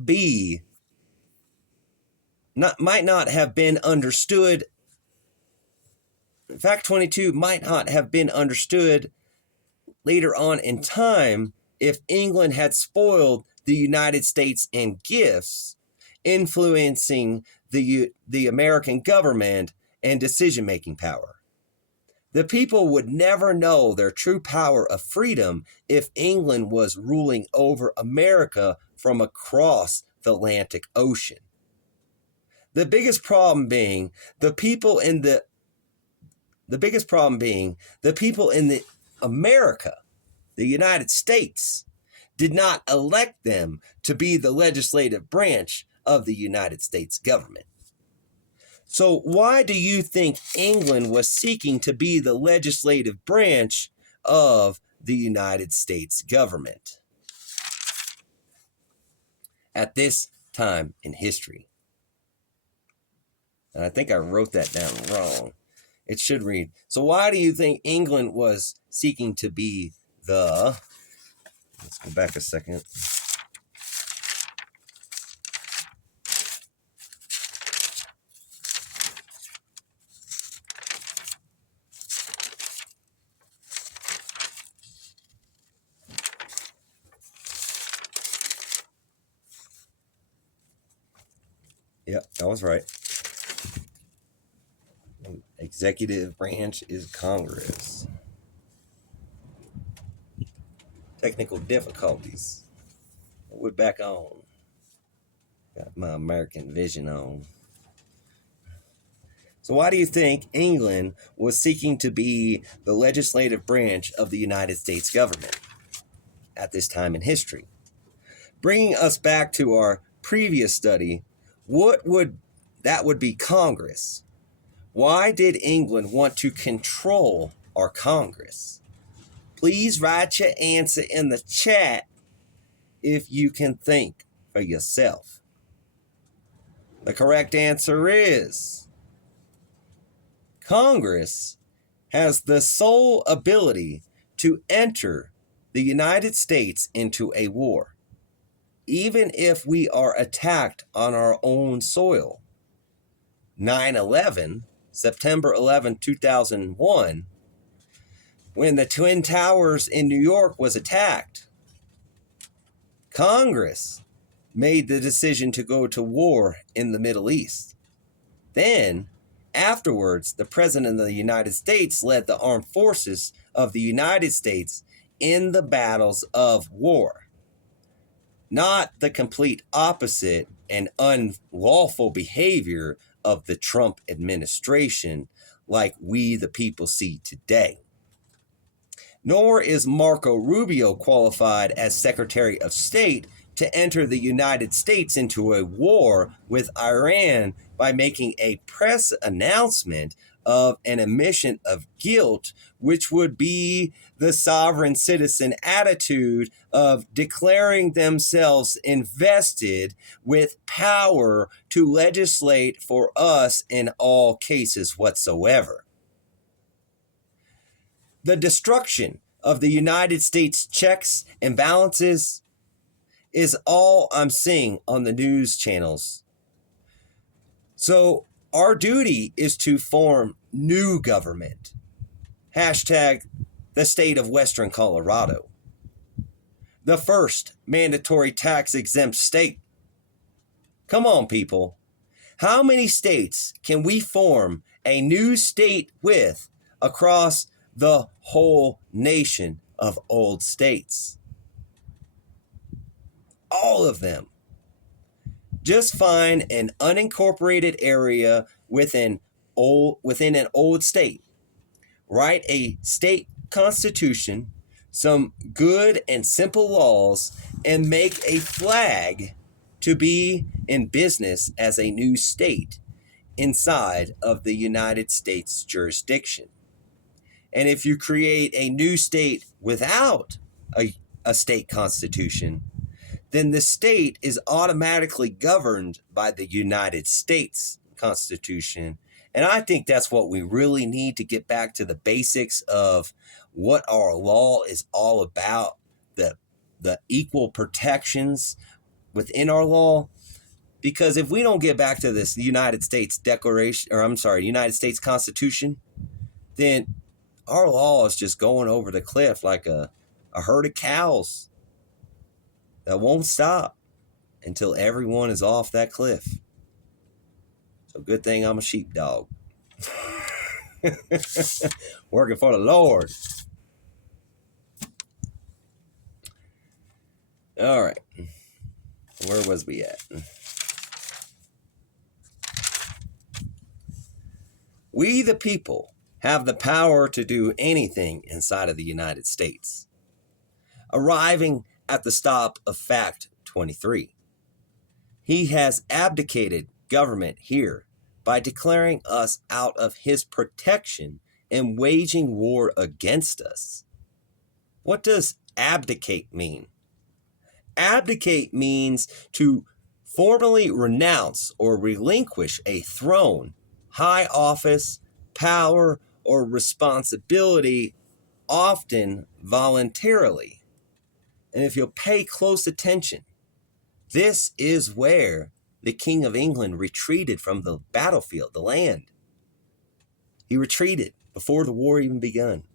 have been understood. Fact 22 might not have been understood later on in time if England had spoiled the United States in gifts, influencing the American government and decision-making power. The people would never know their true power of freedom if England was ruling over America from across the Atlantic Ocean. The biggest problem being the people in America, the United States, did not elect them to be the legislative branch of the United States government. So why do you think England was seeking to be the legislative branch of the United States government at this time in history? And I think I wrote that down wrong. It should read, so why do you think England was seeking to be the, let's go back a second. Yep, that was right. Executive branch is Congress. Technical difficulties. We're back on. Got my American vision on. So why do you think England was seeking to be the legislative branch of the United States government at this time in history? Bringing us back to our previous study, that would be Congress. Why did England want to control our Congress? Please write your answer in the chat if you can think for yourself. The correct answer is Congress has the sole ability to enter the United States into a war, even if we are attacked on our own soil. 9/11, September 11, 2001, when the Twin Towers in New York was attacked, Congress made the decision to go to war in the Middle East. Then, afterwards, the President of the United States led the armed forces of the United States in the battles of war. Not the complete opposite and unlawful behavior of the Trump administration like we the people see today. Nor is Marco Rubio qualified as Secretary of State to enter the United States into a war with Iran by making a press announcement of an admission of guilt, which would be the sovereign citizen attitude of declaring themselves invested with power to legislate for us in all cases whatsoever. The destruction of the United States checks and balances is all I'm seeing on the news channels. So our duty is to form new government. Hashtag the state of Western Colorado. The first mandatory tax exempt state. Come on, people. How many states can we form a new state with across the whole nation of old states? All of them. Just find an unincorporated area within an old state. Write a state constitution, some good and simple laws, and make a flag to be in business as a new state inside of the United States jurisdiction. And if you create a new state without a state constitution, then the state is automatically governed by the United States Constitution. And I think that's what we really need to get back to the basics of what our law is all about, the equal protections within our law. Because if we don't get back to this United States United States Constitution, then our law is just going over the cliff like a herd of cows that won't stop until everyone is off that cliff. So good thing I'm a sheepdog. Working for the Lord. All right. Where was we at? We, the people, have the power to do anything inside of the United States. Arriving at the stop of fact 23. He has abdicated government here by declaring us out of his protection and waging war against us. What does abdicate mean? Abdicate means to formally renounce or relinquish a throne, high office, power, or responsibility, often voluntarily. And if you'll pay close attention, this is where the King of England retreated from the battlefield, the land. He retreated before the war even begun.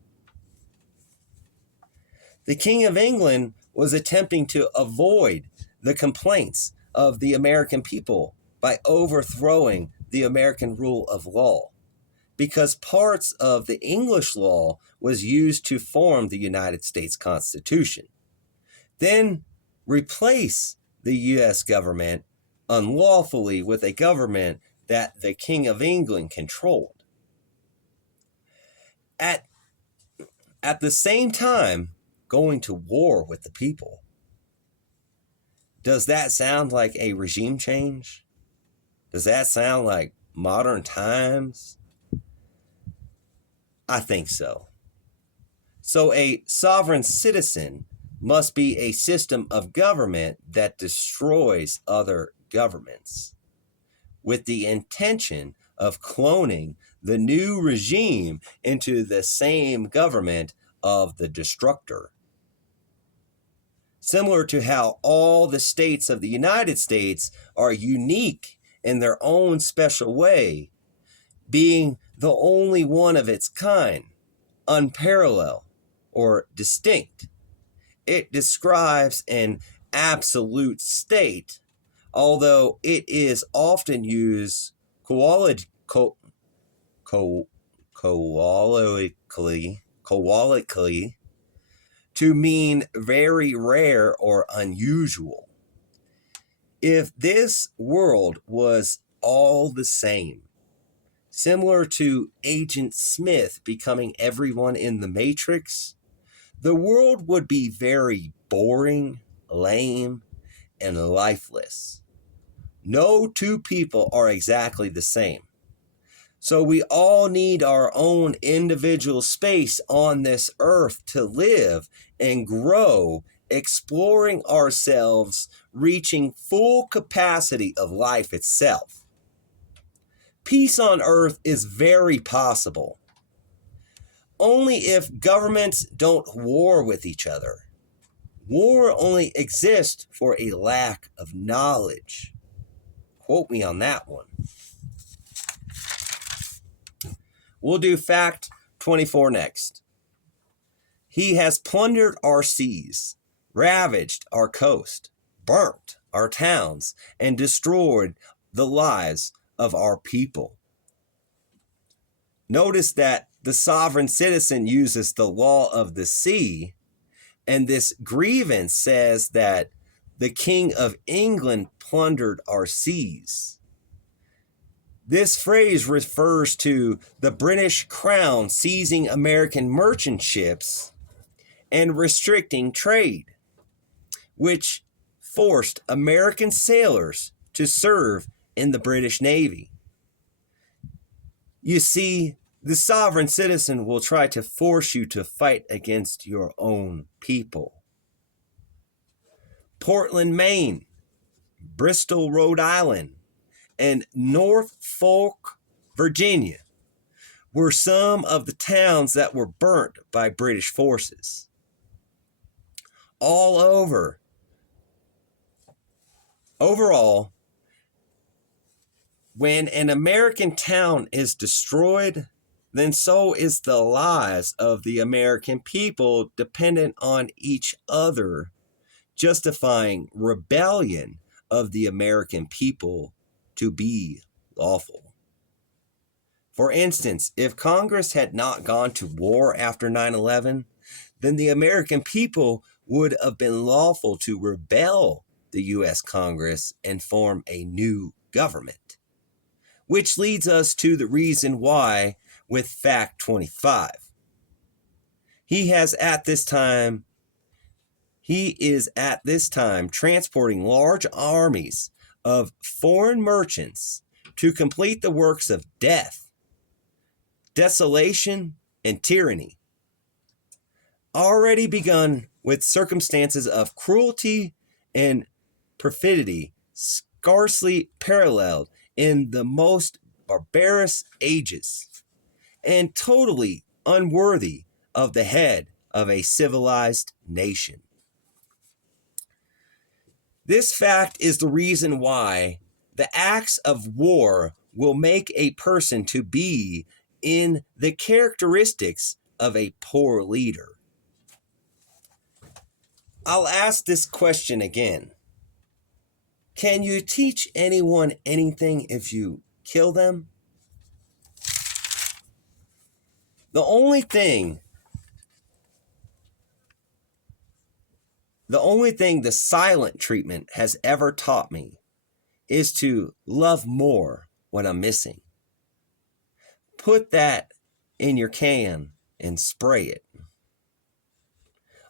The King of England was attempting to avoid the complaints of the American people by overthrowing the American rule of law, because parts of the English law was used to form the United States Constitution. Then replace the U.S. government unlawfully with a government that the King of England controlled. At the same time, going to war with the people. Does that sound like a regime change? Does that sound like modern times? I think so. So a sovereign citizen must be a system of government that destroys other governments with the intention of cloning the new regime into the same government of the destructor. Similar to how all the states of the United States are unique in their own special way, being the only one of its kind, unparalleled or distinct. It describes an absolute state, although it is often used colloquially to mean very rare or unusual. If this world was all the same, similar to Agent Smith becoming everyone in the Matrix, the world would be very boring, lame, and lifeless. No two people are exactly the same. So we all need our own individual space on this earth to live and grow, exploring ourselves, reaching full capacity of life itself. Peace on earth is very possible, only if governments don't war with each other. War only exists for a lack of knowledge. Quote me on that one. We'll do fact 24 next. He has plundered our seas, ravaged our coast, burnt our towns, and destroyed the lives of our people. Notice that the sovereign citizen uses the law of the sea, and this grievance says that the King of England plundered our seas. This phrase refers to the British Crown seizing American merchant ships and restricting trade, which forced American sailors to serve in the British Navy. You see, the sovereign citizen will try to force you to fight against your own people. Portland, Maine, Bristol, Rhode Island, and Norfolk, Virginia were some of the towns that were burnt by British forces. All over. Overall, when an American town is destroyed, then so is the lives of the American people dependent on each other, justifying rebellion of the American people to be lawful. For instance, if Congress had not gone to war after 9/11, then the American people would have been lawful to rebel the U.S. Congress and form a new government. Which leads us to the reason why with fact 25. He is at this time transporting large armies of foreign merchants to complete the works of death, desolation, and tyranny, already begun with circumstances of cruelty and perfidy scarcely paralleled in the most barbarous ages, and totally unworthy of the head of a civilized nation. This fact is the reason why the acts of war will make a person to be in the characteristics of a poor leader. I'll ask this question again. Can you teach anyone anything if you kill them? The only thing the silent treatment has ever taught me is to love more when I'm missing. Put that in your can and spray it.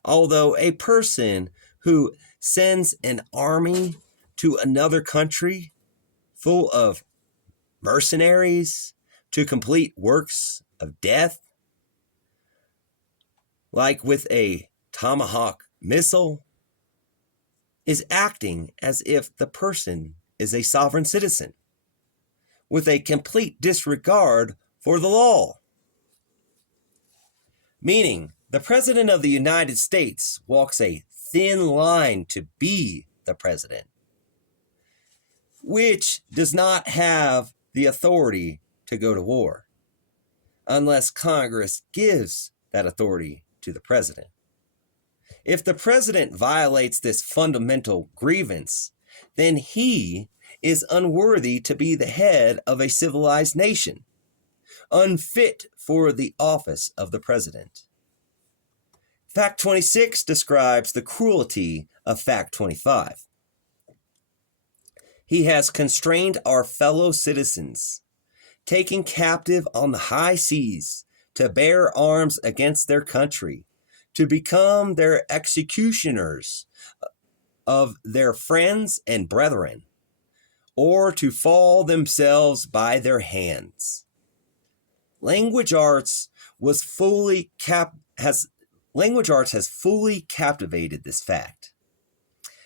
Although a person who sends an army to another country full of mercenaries to complete works of death, like with a Tomahawk missile, is acting as if the person is a sovereign citizen, with a complete disregard for the law. Meaning, the President of the United States walks a thin line to be the president, which does not have the authority to go to war, unless Congress gives that authority to the president. If the president violates this fundamental grievance, then he is unworthy to be the head of a civilized nation, unfit for the office of the president. Fact 26 describes the cruelty of fact 25. He has constrained our fellow citizens, taking captive on the high seas to bear arms against their country, to become their executioners, of their friends and brethren, or to fall themselves by their hands. Language arts has fully captivated this fact.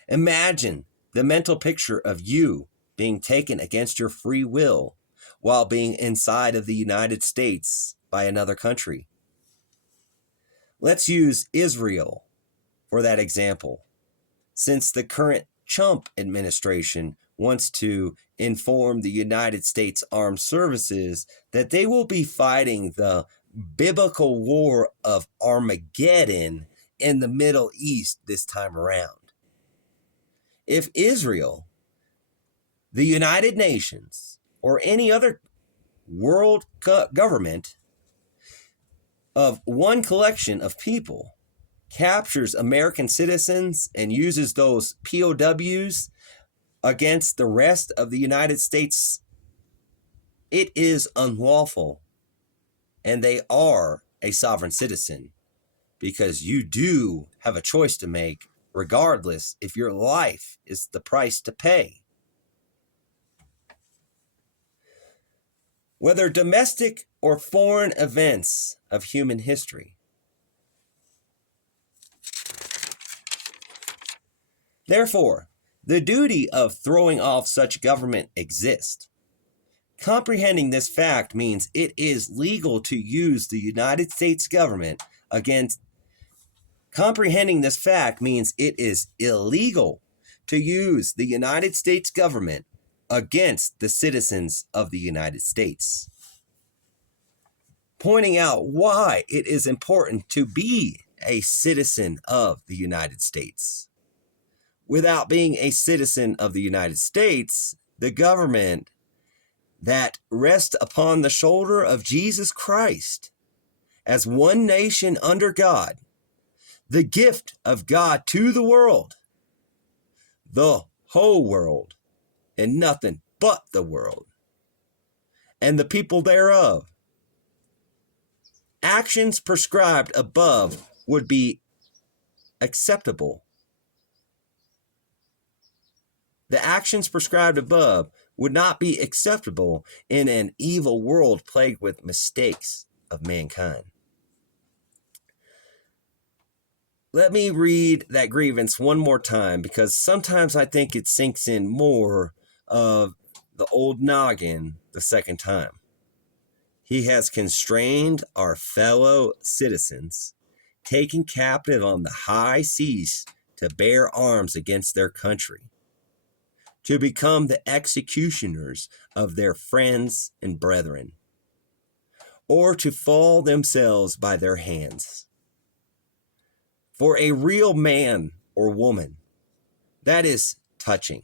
Imagine the mental picture of you being taken against your free will while being inside of the United States by another country. Let's use Israel for that example, since the current Trump administration wants to inform the United States Armed Services that they will be fighting the biblical war of Armageddon in the Middle East this time around. If Israel, the United Nations, or any other world government of one collection of people captures American citizens and uses those POWs against the rest of the United States, it is unlawful, and they are a sovereign citizen, because you do have a choice to make, regardless if your life is the price to pay. Whether domestic or foreign events of human history, therefore, the duty of throwing off such government exists. Comprehending this fact means it is legal to use the United States government against. Comprehending this fact means it is illegal to use the United States government against the citizens of the United States. Pointing out why it is important to be a citizen of the United States. Without being a citizen of the United States, the government that rests upon the shoulder of Jesus Christ as one nation under God, the gift of God to the world, the whole world, and nothing but the world, and the people thereof. Actions prescribed above would be acceptable. The actions prescribed above would not be acceptable in an evil world plagued with mistakes of mankind. Let me read that grievance one more time, because sometimes I think it sinks in more of the old noggin the second time. He has constrained our fellow citizens, taken captive on the high seas to bear arms against their country, to become the executioners of their friends and brethren, or to fall themselves by their hands. For a real man or woman, that is touching,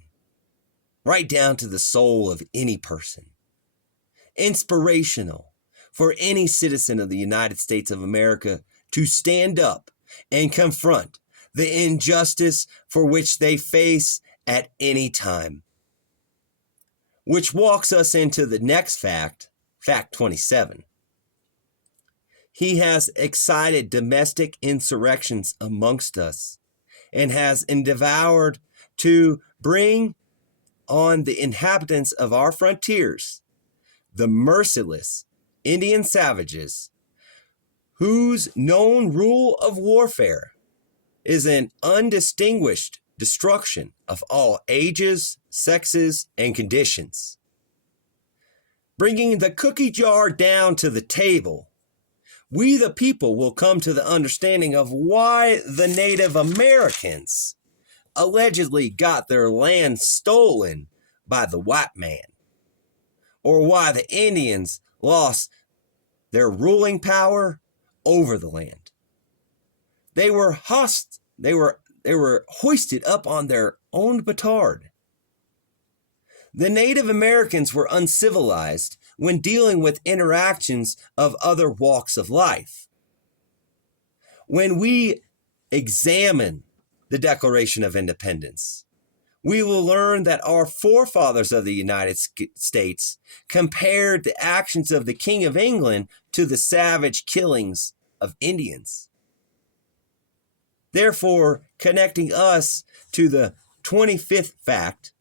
right down to the soul of any person. Inspirational for any citizen of the United States of America to stand up and confront the injustice for which they face at any time. Which walks us into the next fact, fact 27. He has excited domestic insurrections amongst us and has endeavored to bring on the inhabitants of our frontiers the merciless Indian savages, whose known rule of warfare is an undistinguished destruction of all ages, sexes, and conditions. Bringing the cookie jar down to the table, we the people will come to the understanding of why the Native Americans allegedly got their land stolen by the white man, or why the Indians lost their ruling power over the land. They were hoisted up on their own petard. The Native Americans were uncivilized when dealing with interactions of other walks of life. When we examine the Declaration of Independence, we will learn that our forefathers of the United States compared the actions of the King of England to the savage killings of Indians. Therefore, connecting us to the 25th fact,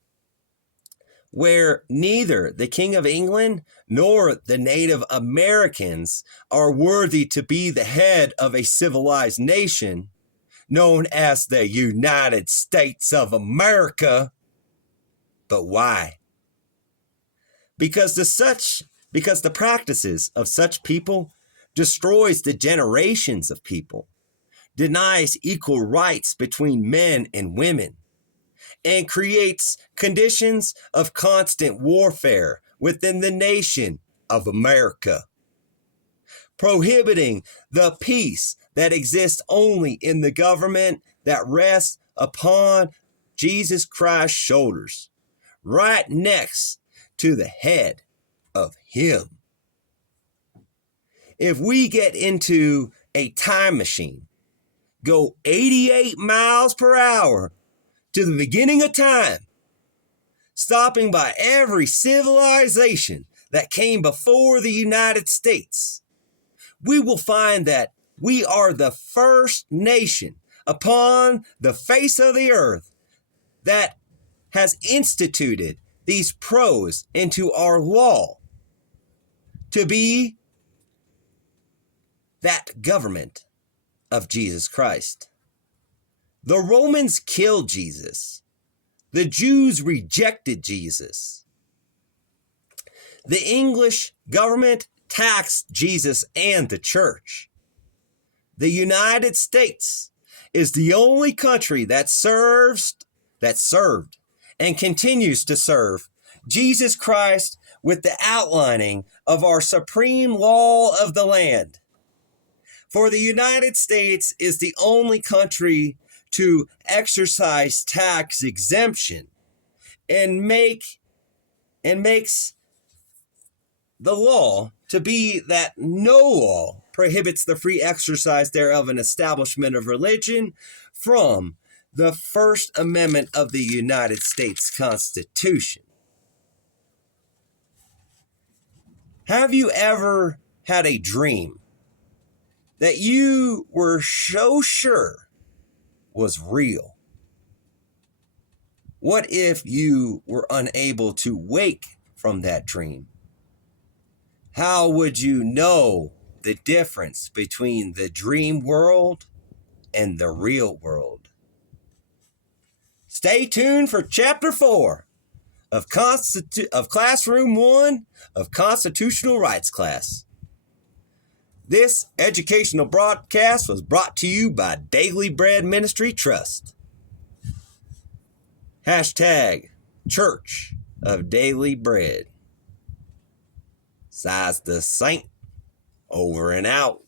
where neither the King of England nor the Native Americans are worthy to be the head of a civilized nation known as the United States of America. But why? Because the practices of such people destroys the generations of people, denies equal rights between men and women, and creates conditions of constant warfare within the nation of America, prohibiting the peace that exists only in the government that rests upon Jesus Christ's shoulders, right next to the head of him. If we get into a time machine, go 88 miles per hour to the beginning of time, stopping by every civilization that came before the United States, we will find that we are the first nation upon the face of the earth that has instituted these pros into our law to be that government of Jesus Christ. The Romans killed Jesus. The Jews rejected Jesus. The English government taxed Jesus and the church. The United States is the only country that served and continues to serve Jesus Christ with the outlining of our supreme law of the land. For the United States is the only country to exercise tax exemption and makes the law to be that no law prohibits the free exercise thereof an establishment of religion from the First Amendment of the United States Constitution. Have you ever had a dream that you were so sure was real? What if you were unable to wake from that dream? How would you know the difference between the dream world and the real world? Stay tuned for Chapter 4 of Classroom 1 of Constitutional Rights class. This educational broadcast was brought to you by Daily Bread Ministry Trust. Hashtag Church of Daily Bread. Size the Saint, over and out.